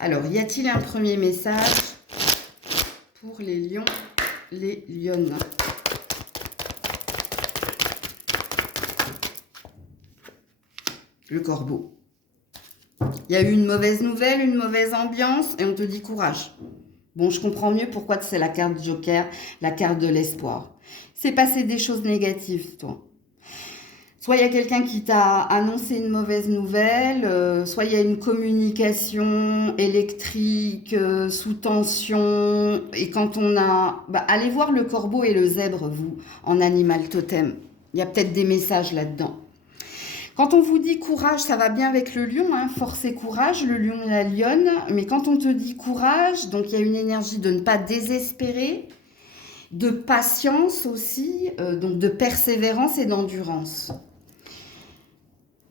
Alors, y a-t-il un premier message pour les lions, les lionnes? Le corbeau. Il y a eu une mauvaise nouvelle, une mauvaise ambiance et on te dit courage. Bon, je comprends mieux pourquoi c'est la carte Joker, la carte de l'espoir. C'est passé des choses négatives, toi. Soit il y a quelqu'un qui t'a annoncé une mauvaise nouvelle, soit il y a une communication électrique sous tension. Et quand on a... Bah, allez voir le corbeau et le zèbre, vous, en animal totem. Il y a peut-être des messages là-dedans. Quand on vous dit courage, ça va bien avec le lion, hein, force et courage, le lion et la lionne. Mais quand on te dit courage, donc il y a une énergie de ne pas désespérer, de patience aussi, donc de persévérance et d'endurance.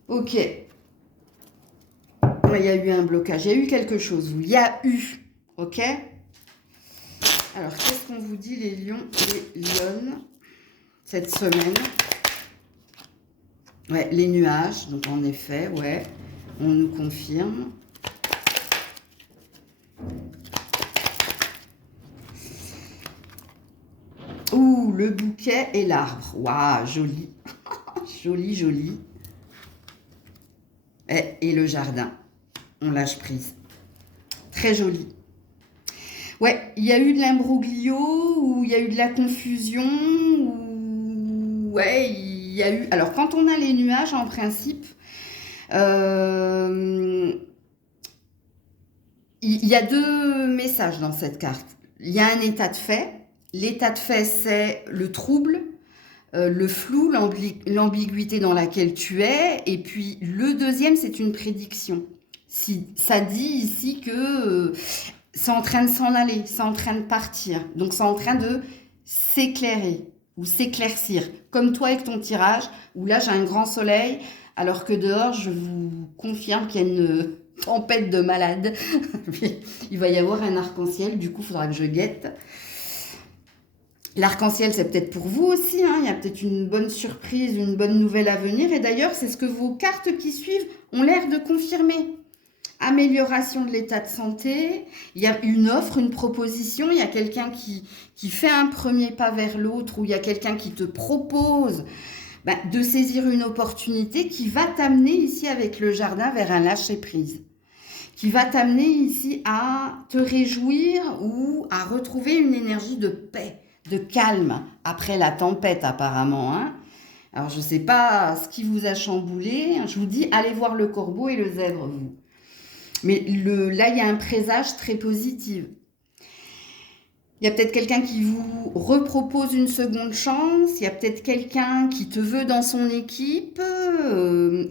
Ok. Il y a eu un blocage, il y a eu quelque chose. Il y a eu, ok? Alors, qu'est-ce qu'on vous dit les lions et lionnes cette semaine? Ouais, les nuages, donc en effet, ouais, on nous confirme. Ouh, le bouquet et l'arbre. Waouh, joli. Joli, joli. Et le jardin. On lâche prise. Très joli. Ouais, il y a eu de l'imbroglio, ou il y a eu de la confusion, ou... Ouais, il y a eu... Alors, quand on a les nuages, en principe, il y a deux messages dans cette carte. Il y a un état de fait. L'état de fait, c'est le trouble, le flou, l'ambiguïté dans laquelle tu es. Et puis, le deuxième, c'est une prédiction. Si, ça dit ici que c'est en train de s'en aller, c'est en train de partir. Donc, c'est en train de s'éclairer ou s'éclaircir. Comme toi avec ton tirage, où là, j'ai un grand soleil, alors que dehors, je vous confirme qu'il y a une tempête de malades. Il va y avoir un arc-en-ciel, du coup, il faudra que je guette. L'arc-en-ciel, c'est peut-être pour vous aussi, hein. Il y a peut-être une bonne surprise, une bonne nouvelle à venir. Et d'ailleurs, c'est ce que vos cartes qui suivent ont l'air de confirmer. Amélioration de l'état de santé, il y a une offre, une proposition, il y a quelqu'un qui fait un premier pas vers l'autre, ou il y a quelqu'un qui te propose de saisir une opportunité qui va t'amener ici avec le jardin vers un lâcher-prise. qui va t'amener ici à te réjouir ou à retrouver une énergie de paix, de calme, après la tempête apparemment, hein. Alors, je ne sais pas ce qui vous a chamboulé. Je vous dis, allez voir le corbeau et le zèbre, vous. Mais là, il y a un présage très positif. Il y a peut-être quelqu'un qui vous repropose une seconde chance. Il y a peut-être quelqu'un qui te veut dans son équipe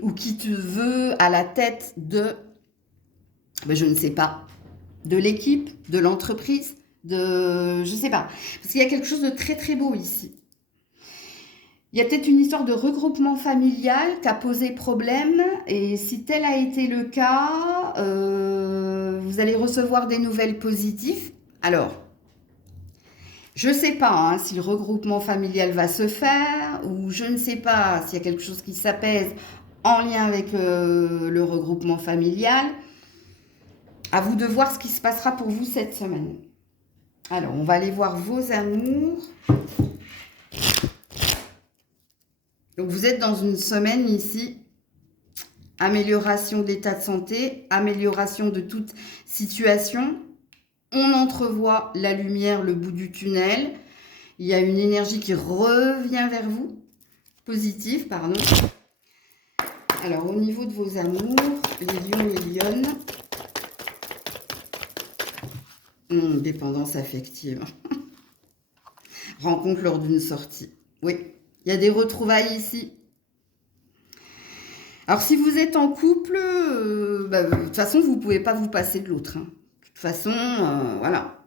ou qui te veut à la tête de, je ne sais pas, de l'équipe, de l'entreprise, je ne sais pas. Parce qu'il y a quelque chose de très très beau ici. Il y a peut-être une histoire de regroupement familial qui a posé problème et si tel a été le cas, vous allez recevoir des nouvelles positives. Alors, je ne sais pas hein, si le regroupement familial va se faire ou je ne sais pas s'il y a quelque chose qui s'apaise en lien avec le regroupement familial. À vous de voir ce qui se passera pour vous cette semaine. Alors, on va aller voir vos amours. Donc, vous êtes dans une semaine ici, amélioration de l'état de santé, amélioration de toute situation. On entrevoit la lumière, le bout du tunnel. Il y a une énergie qui revient vers vous, positive, pardon. Alors, au niveau de vos amours, les lions et lionnes, dépendance affective. Rencontre lors d'une sortie. Oui, il y a des retrouvailles ici. Alors, si vous êtes en couple, de toute façon, vous ne pouvez pas vous passer de l'autre. Hein. De toute façon, voilà.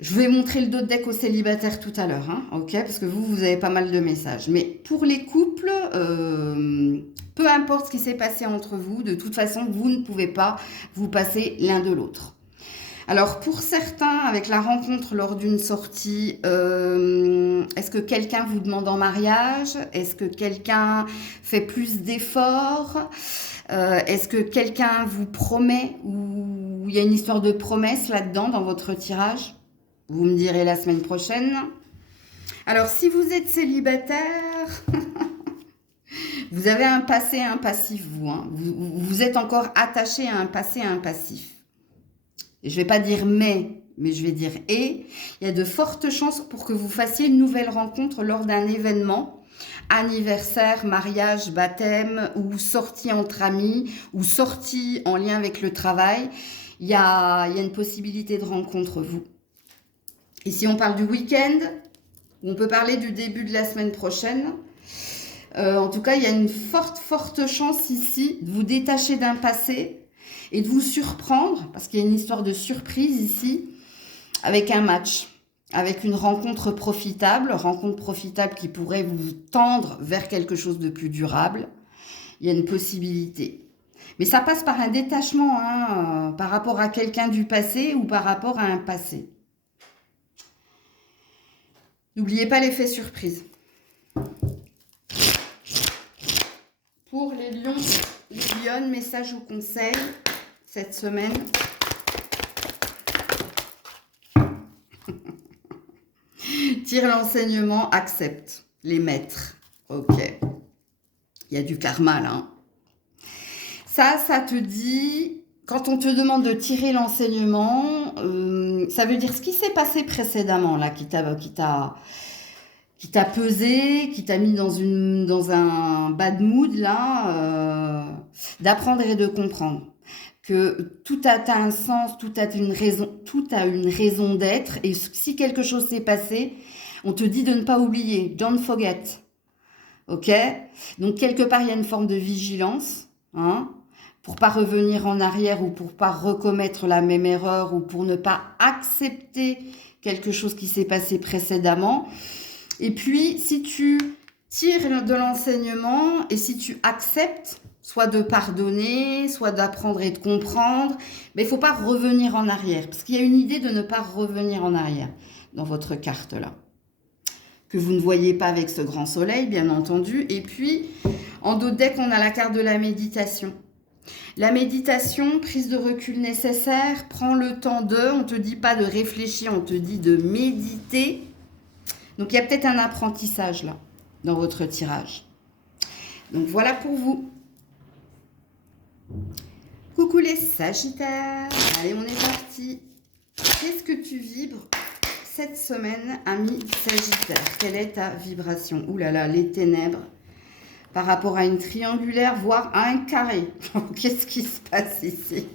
Je vais montrer le dos de deck aux célibataires tout à l'heure, hein, ok? Parce que vous avez pas mal de messages. Mais pour les couples, peu importe ce qui s'est passé entre vous, de toute façon, vous ne pouvez pas vous passer l'un de l'autre. Alors, pour certains, avec la rencontre lors d'une sortie, est-ce que quelqu'un vous demande en mariage? Est-ce que quelqu'un fait plus d'efforts? Est-ce que quelqu'un vous promet ou il y a une histoire de promesse là-dedans dans votre tirage? Vous me direz la semaine prochaine. Alors, si vous êtes célibataire, vous avez un passé et un passif, vous. Hein. Vous êtes encore attaché à un passé et à un passif. Et je ne vais pas dire mais je vais dire et. Il y a de fortes chances pour que vous fassiez une nouvelle rencontre lors d'un événement, anniversaire, mariage, baptême, ou sortie entre amis, ou sortie en lien avec le travail. Il y a une possibilité de rencontre, vous. Ici, on parle du week-end, on peut parler du début de la semaine prochaine. En tout cas, il y a une forte chance ici de vous détacher d'un passé et de vous surprendre, parce qu'il y a une histoire de surprise ici, avec un match, avec une rencontre profitable qui pourrait vous tendre vers quelque chose de plus durable. Il y a une possibilité. Mais ça passe par un détachement par rapport à quelqu'un du passé ou par rapport à un passé. N'oubliez pas l'effet surprise. Pour les lions, les lionnes, message ou conseil cette semaine. Tire l'enseignement, accepte les maîtres. Ok. Il y a du karma là. Hein. Ça te dit, quand on te demande de tirer l'enseignement, ça veut dire ce qui s'est passé précédemment là, qui t'a pesé, qui t'a mis dans un bad mood là, d'apprendre et de comprendre que tout a un sens, tout a une raison d'être. Et si quelque chose s'est passé, on te dit de ne pas oublier, don't forget. Ok? Donc quelque part il y a une forme de vigilance, hein, pour pas revenir en arrière ou pour pas recommettre la même erreur ou pour ne pas accepter quelque chose qui s'est passé précédemment. Et puis, si tu tires de l'enseignement et si tu acceptes, soit de pardonner, soit d'apprendre et de comprendre, mais il ne faut pas revenir en arrière. Parce qu'il y a une idée de ne pas revenir en arrière dans votre carte-là. Que vous ne voyez pas avec ce grand soleil, bien entendu. Et puis, en dos de deck, on a la carte de la méditation. La méditation, prise de recul nécessaire, prends le temps on ne te dit pas de réfléchir, on te dit de méditer. Donc, il y a peut-être un apprentissage là, dans votre tirage. Donc, voilà pour vous. Coucou les Sagittaires. Allez, on est parti. Qu'est-ce que tu vibres cette semaine, ami Sagittaire? Quelle est ta vibration? Ouh là là, les ténèbres. Par rapport à une triangulaire, voire à un carré. Qu'est-ce qui se passe ici?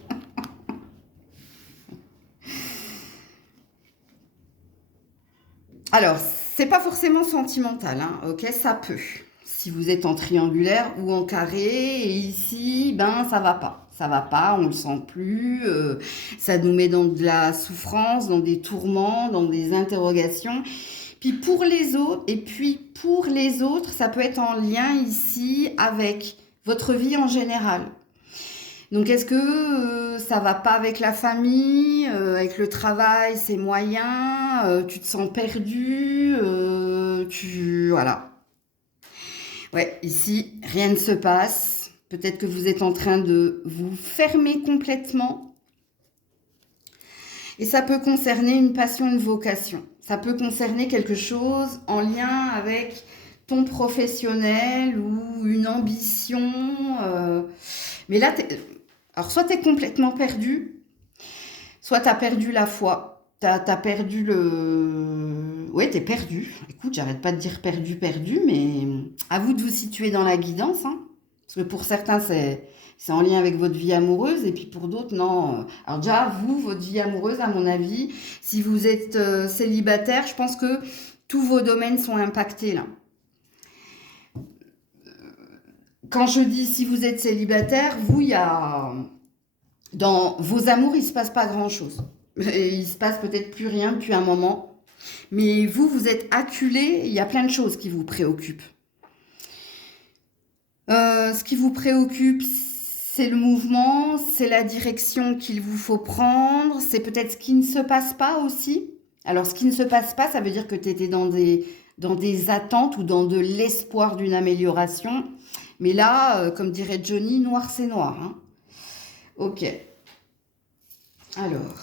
Alors, c'est pas forcément sentimental, hein, ok, ça peut. Si vous êtes en triangulaire ou en carré, et ici, ben ça va pas, on le sent plus, ça nous met dans de la souffrance, dans des tourments, dans des interrogations. Puis pour les autres, et puis pour les autres, ça peut être en lien ici avec votre vie en général. Donc, est-ce que ça va pas avec la famille, avec le travail, c'est moyen, tu te sens perdu, voilà. Ouais, ici, rien ne se passe. Peut-être que vous êtes en train de vous fermer complètement. Et ça peut concerner une passion, une vocation. Ça peut concerner quelque chose en lien avec ton professionnel ou une ambition. Mais là, alors, soit tu es complètement perdu, soit tu as perdu la foi. Tu as perdu le... Ouais, tu es perdu. Écoute, j'arrête pas de dire perdu, perdu, mais à vous de vous situer dans la guidance. Hein. Parce que pour certains, c'est en lien avec votre vie amoureuse, et puis pour d'autres, non. Alors déjà, vous, votre vie amoureuse, à mon avis, si vous êtes célibataire, je pense que tous vos domaines sont impactés là. Quand je dis si vous êtes célibataire, vous, il y a... Dans vos amours, il ne se passe pas grand-chose. Il se passe peut-être plus rien depuis un moment. Mais vous, vous êtes acculé, il y a plein de choses qui vous préoccupent. Ce qui vous préoccupe, c'est le mouvement, c'est la direction qu'il vous faut prendre, c'est peut-être ce qui ne se passe pas aussi. Alors, ce qui ne se passe pas, ça veut dire que tu étais dans des attentes ou dans de l'espoir d'une amélioration. Mais là, comme dirait Johnny, noir c'est noir. Hein. Ok. Alors,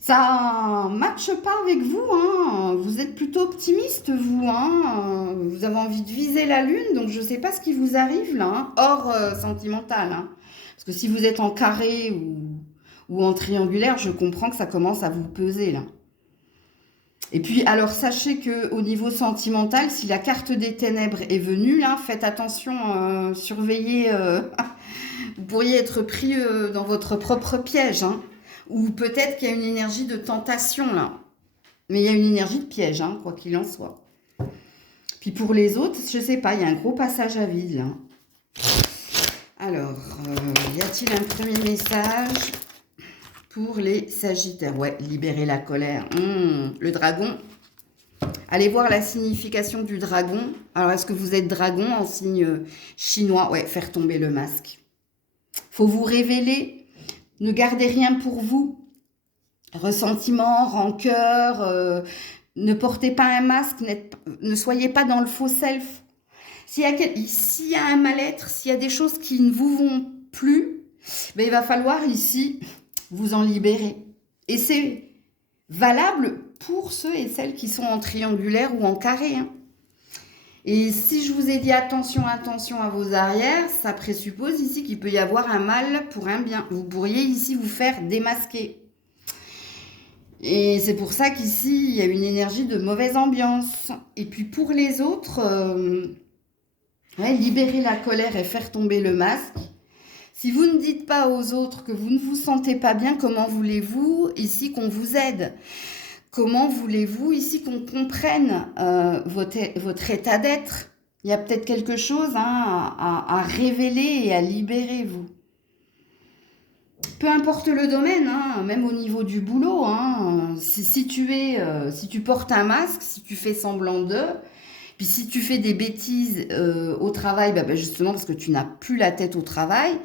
ça matche pas avec vous, hein. Vous êtes plutôt optimiste, vous, hein. Vous avez envie de viser la lune, donc je sais pas ce qui vous arrive là, hein. Hors sentimental, hein. Parce que si vous êtes en carré ou en triangulaire, je comprends que ça commence à vous peser là. Et puis, alors, sachez qu'au niveau sentimental, si la carte des ténèbres est venue, là, faites attention, surveillez, vous pourriez être pris dans votre propre piège, hein. Ou peut-être qu'il y a une énergie de tentation, là. Mais il y a une énergie de piège, hein, quoi qu'il en soit. Puis pour les autres, je sais pas, il y a un gros passage à vide, là. Alors, y a-t-il un premier message pour les Sagittaires? Ouais, libérer la colère. Le dragon. Allez voir la signification du dragon. Alors, est-ce que vous êtes dragon en signe chinois? Ouais, faire tomber le masque. Faut vous révéler. Ne gardez rien pour vous. Ressentiment, rancœur. Ne portez pas un masque. Ne soyez pas dans le faux self. S'il y a un mal-être, s'il y a des choses qui ne vous vont plus, ben, il va falloir ici vous en libérer. Et c'est valable pour ceux et celles qui sont en triangulaire ou en carré. Hein. Et si je vous ai dit attention, attention à vos arrières, ça présuppose ici qu'il peut y avoir un mal pour un bien. Vous pourriez ici vous faire démasquer. Et c'est pour ça qu'ici, il y a une énergie de mauvaise ambiance. Et puis pour les autres, libérer la colère et faire tomber le masque. Si vous ne dites pas aux autres que vous ne vous sentez pas bien, comment voulez-vous ici qu'on vous aide? Comment voulez-vous ici qu'on comprenne votre état d'être? Il y a peut-être quelque chose à révéler et à libérer, vous. Peu importe le domaine, hein, même au niveau du boulot, hein, si tu portes un masque, si tu fais semblant de, puis si tu fais des bêtises au travail, justement parce que tu n'as plus la tête au travail,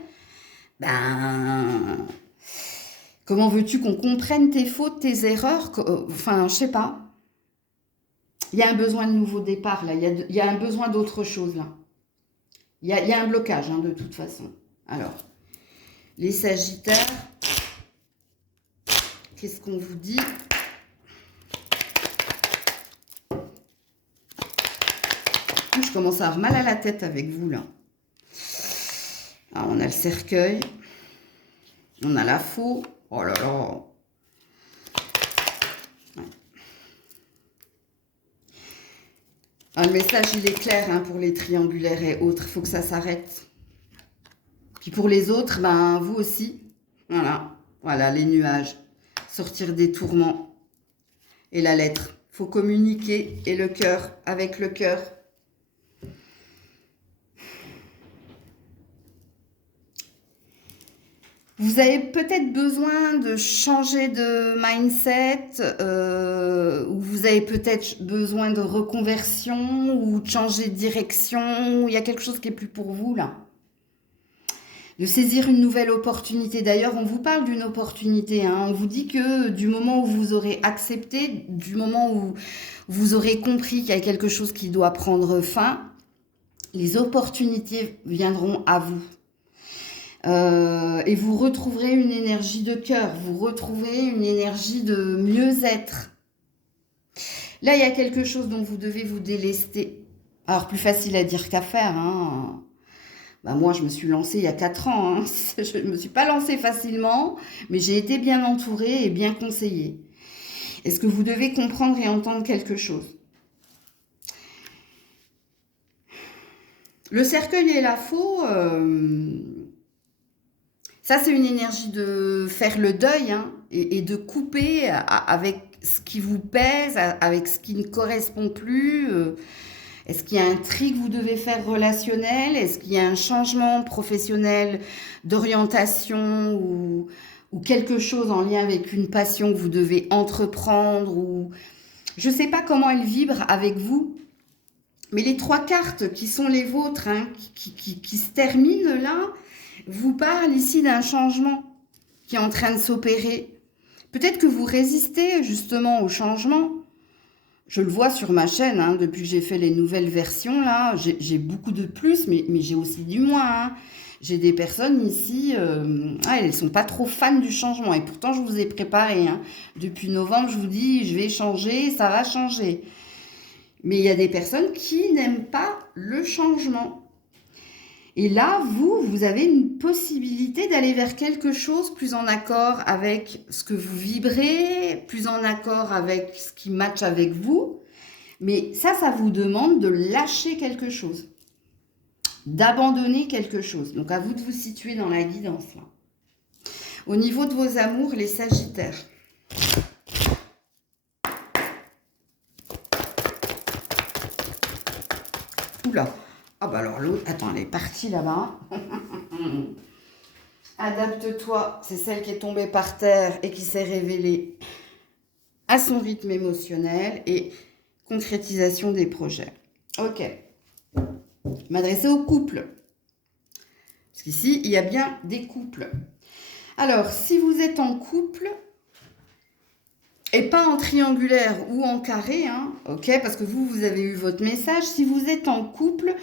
comment veux-tu qu'on comprenne tes fautes, tes erreurs? Enfin, je sais pas. Il y a un besoin de nouveau départ, là. Il y a un besoin d'autre chose, là. Il y a un blocage, hein, de toute façon. Alors, les Sagittaires, qu'est-ce qu'on vous dit? Je commence à avoir mal à la tête avec vous, là. Ah, on a le cercueil. On a la faux. Oh là là. Ouais. Ah, le message, il est clair hein, pour les triangulaires et autres. Il faut que ça s'arrête. Puis pour les autres, ben, vous aussi. Voilà. Voilà, les nuages. Sortir des tourments. Et la lettre. Il faut communiquer. Et le cœur, avec le cœur. Vous avez peut-être besoin de changer de mindset, ou vous avez peut-être besoin de reconversion, ou de changer de direction, ou il y a quelque chose qui est plus pour vous là. De saisir une nouvelle opportunité. D'ailleurs, on vous parle d'une opportunité. Hein. On vous dit que du moment où vous aurez accepté, du moment où vous aurez compris qu'il y a quelque chose qui doit prendre fin, les opportunités viendront à vous. Et vous retrouverez une énergie de cœur, vous retrouverez une énergie de mieux-être. Là, il y a quelque chose dont vous devez vous délester. Alors, plus facile à dire qu'à faire. Hein. Bah, moi, je me suis lancée il y a 4 ans. Hein. Je ne me suis pas lancée facilement, mais j'ai été bien entourée et bien conseillée. Est-ce que vous devez comprendre et entendre quelque chose? Le cercueil et la faux... ça, c'est une énergie de faire le deuil hein, et de couper avec ce qui vous pèse, avec ce qui ne correspond plus. Est-ce qu'il y a un tri que vous devez faire relationnel? Est-ce qu'il y a un changement professionnel d'orientation ou quelque chose en lien avec une passion que vous devez entreprendre ou... Je ne sais pas comment elle vibre avec vous, mais les 3 cartes qui sont les vôtres, hein, qui se terminent là, vous parlent ici d'un changement qui est en train de s'opérer. Peut-être que vous résistez justement au changement. Je le vois sur ma chaîne, hein, depuis que j'ai fait les nouvelles versions, là, j'ai beaucoup de plus, mais j'ai aussi du moins. Hein. J'ai des personnes ici, elles ne sont pas trop fans du changement. Et pourtant, je vous ai préparé. Hein. Depuis novembre, je vous dis, je vais changer, ça va changer. Mais il y a des personnes qui n'aiment pas le changement. Et là, vous avez une possibilité d'aller vers quelque chose plus en accord avec ce que vous vibrez, plus en accord avec ce qui matche avec vous. Mais ça vous demande de lâcher quelque chose, d'abandonner quelque chose. Donc, à vous de vous situer dans la guidance, là. Au niveau de vos amours, les Sagittaires. Oula. Ah bah alors l'autre, attends, elle est partie là-bas. Adapte-toi, c'est celle qui est tombée par terre et qui s'est révélée à son rythme émotionnel et concrétisation des projets. Ok. M'adresser aux couples. Parce qu'ici, il y a bien des couples. Alors, si vous êtes en couple, et pas en triangulaire ou en carré, hein, ok, parce que vous avez eu votre message. Si vous êtes en couple,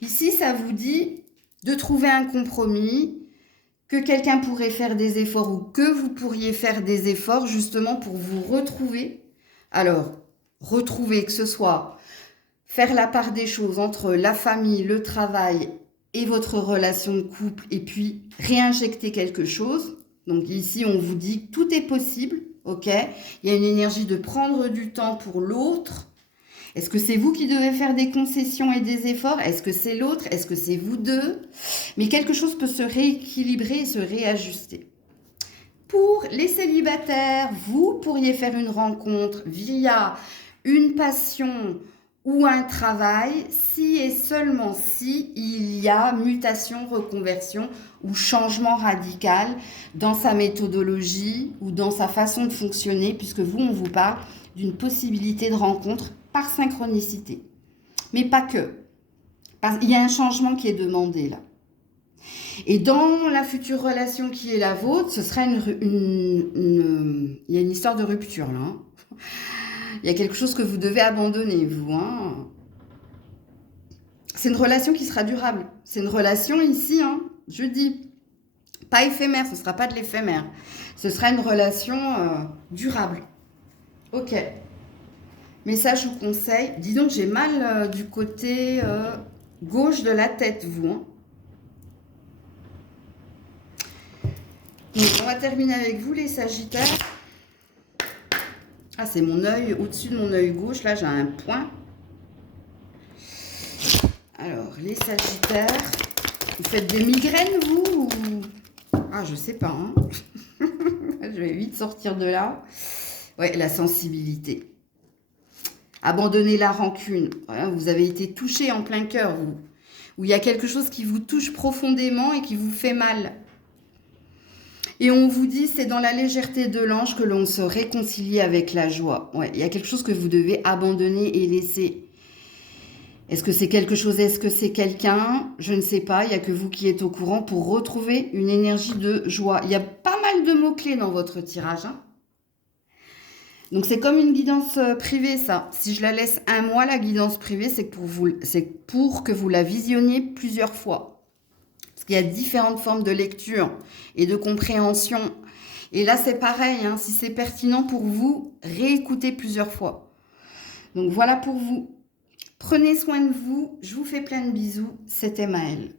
ici, ça vous dit de trouver un compromis, que quelqu'un pourrait faire des efforts ou que vous pourriez faire des efforts justement pour vous retrouver. Alors, retrouver, que ce soit faire la part des choses entre la famille, le travail et votre relation de couple, et puis réinjecter quelque chose. Donc ici, on vous dit que tout est possible. Ok, il y a une énergie de prendre du temps pour l'autre. Est-ce que c'est vous qui devez faire des concessions et des efforts? Est-ce que c'est l'autre? Est-ce que c'est vous deux? Mais quelque chose peut se rééquilibrer et se réajuster. Pour les célibataires, vous pourriez faire une rencontre via une passion ou un travail si et seulement si il y a mutation, reconversion ou changement radical dans sa méthodologie ou dans sa façon de fonctionner, puisque vous, on vous parle d'une possibilité de rencontre par synchronicité. Mais pas que. Il y a un changement qui est demandé là. Et dans la future relation qui est la vôtre, ce sera il y a une histoire de rupture là. Hein. Il y a quelque chose que vous devez abandonner, vous. Hein. C'est une relation qui sera durable. C'est une relation ici, hein, je dis, pas éphémère, ce ne sera pas de l'éphémère. Ce sera une relation durable. Ok. Message ou conseil. Dis donc, j'ai mal du côté gauche de la tête, vous. Hein. Donc, on va terminer avec vous, les Sagittaires. Ah, c'est mon œil, au-dessus de mon œil gauche. Là, j'ai un point. Alors, les Sagittaires, vous faites des migraines, vous Ah, je sais pas. Hein. Je vais vite sortir de là. Ouais, la sensibilité. Abandonner la rancune. Voilà, vous avez été touché en plein cœur, vous. Où il y a quelque chose qui vous touche profondément et qui vous fait mal. Et on vous dit, c'est dans la légèreté de l'ange que l'on se réconcilie avec la joie. Ouais, il y a quelque chose que vous devez abandonner et laisser. Est-ce que c'est quelque chose? Est-ce que c'est quelqu'un? Je ne sais pas. Il n'y a que vous qui êtes au courant pour retrouver une énergie de joie. Il y a pas mal de mots-clés dans votre tirage. Hein. Donc, c'est comme une guidance privée, ça. Si je la laisse un mois, la guidance privée, c'est pour que vous la visionniez plusieurs fois. Parce qu'il y a différentes formes de lecture et de compréhension. Et là, c'est pareil. Hein, si c'est pertinent pour vous, réécoutez plusieurs fois. Donc, voilà pour vous. Prenez soin de vous. Je vous fais plein de bisous. C'était Maëlle.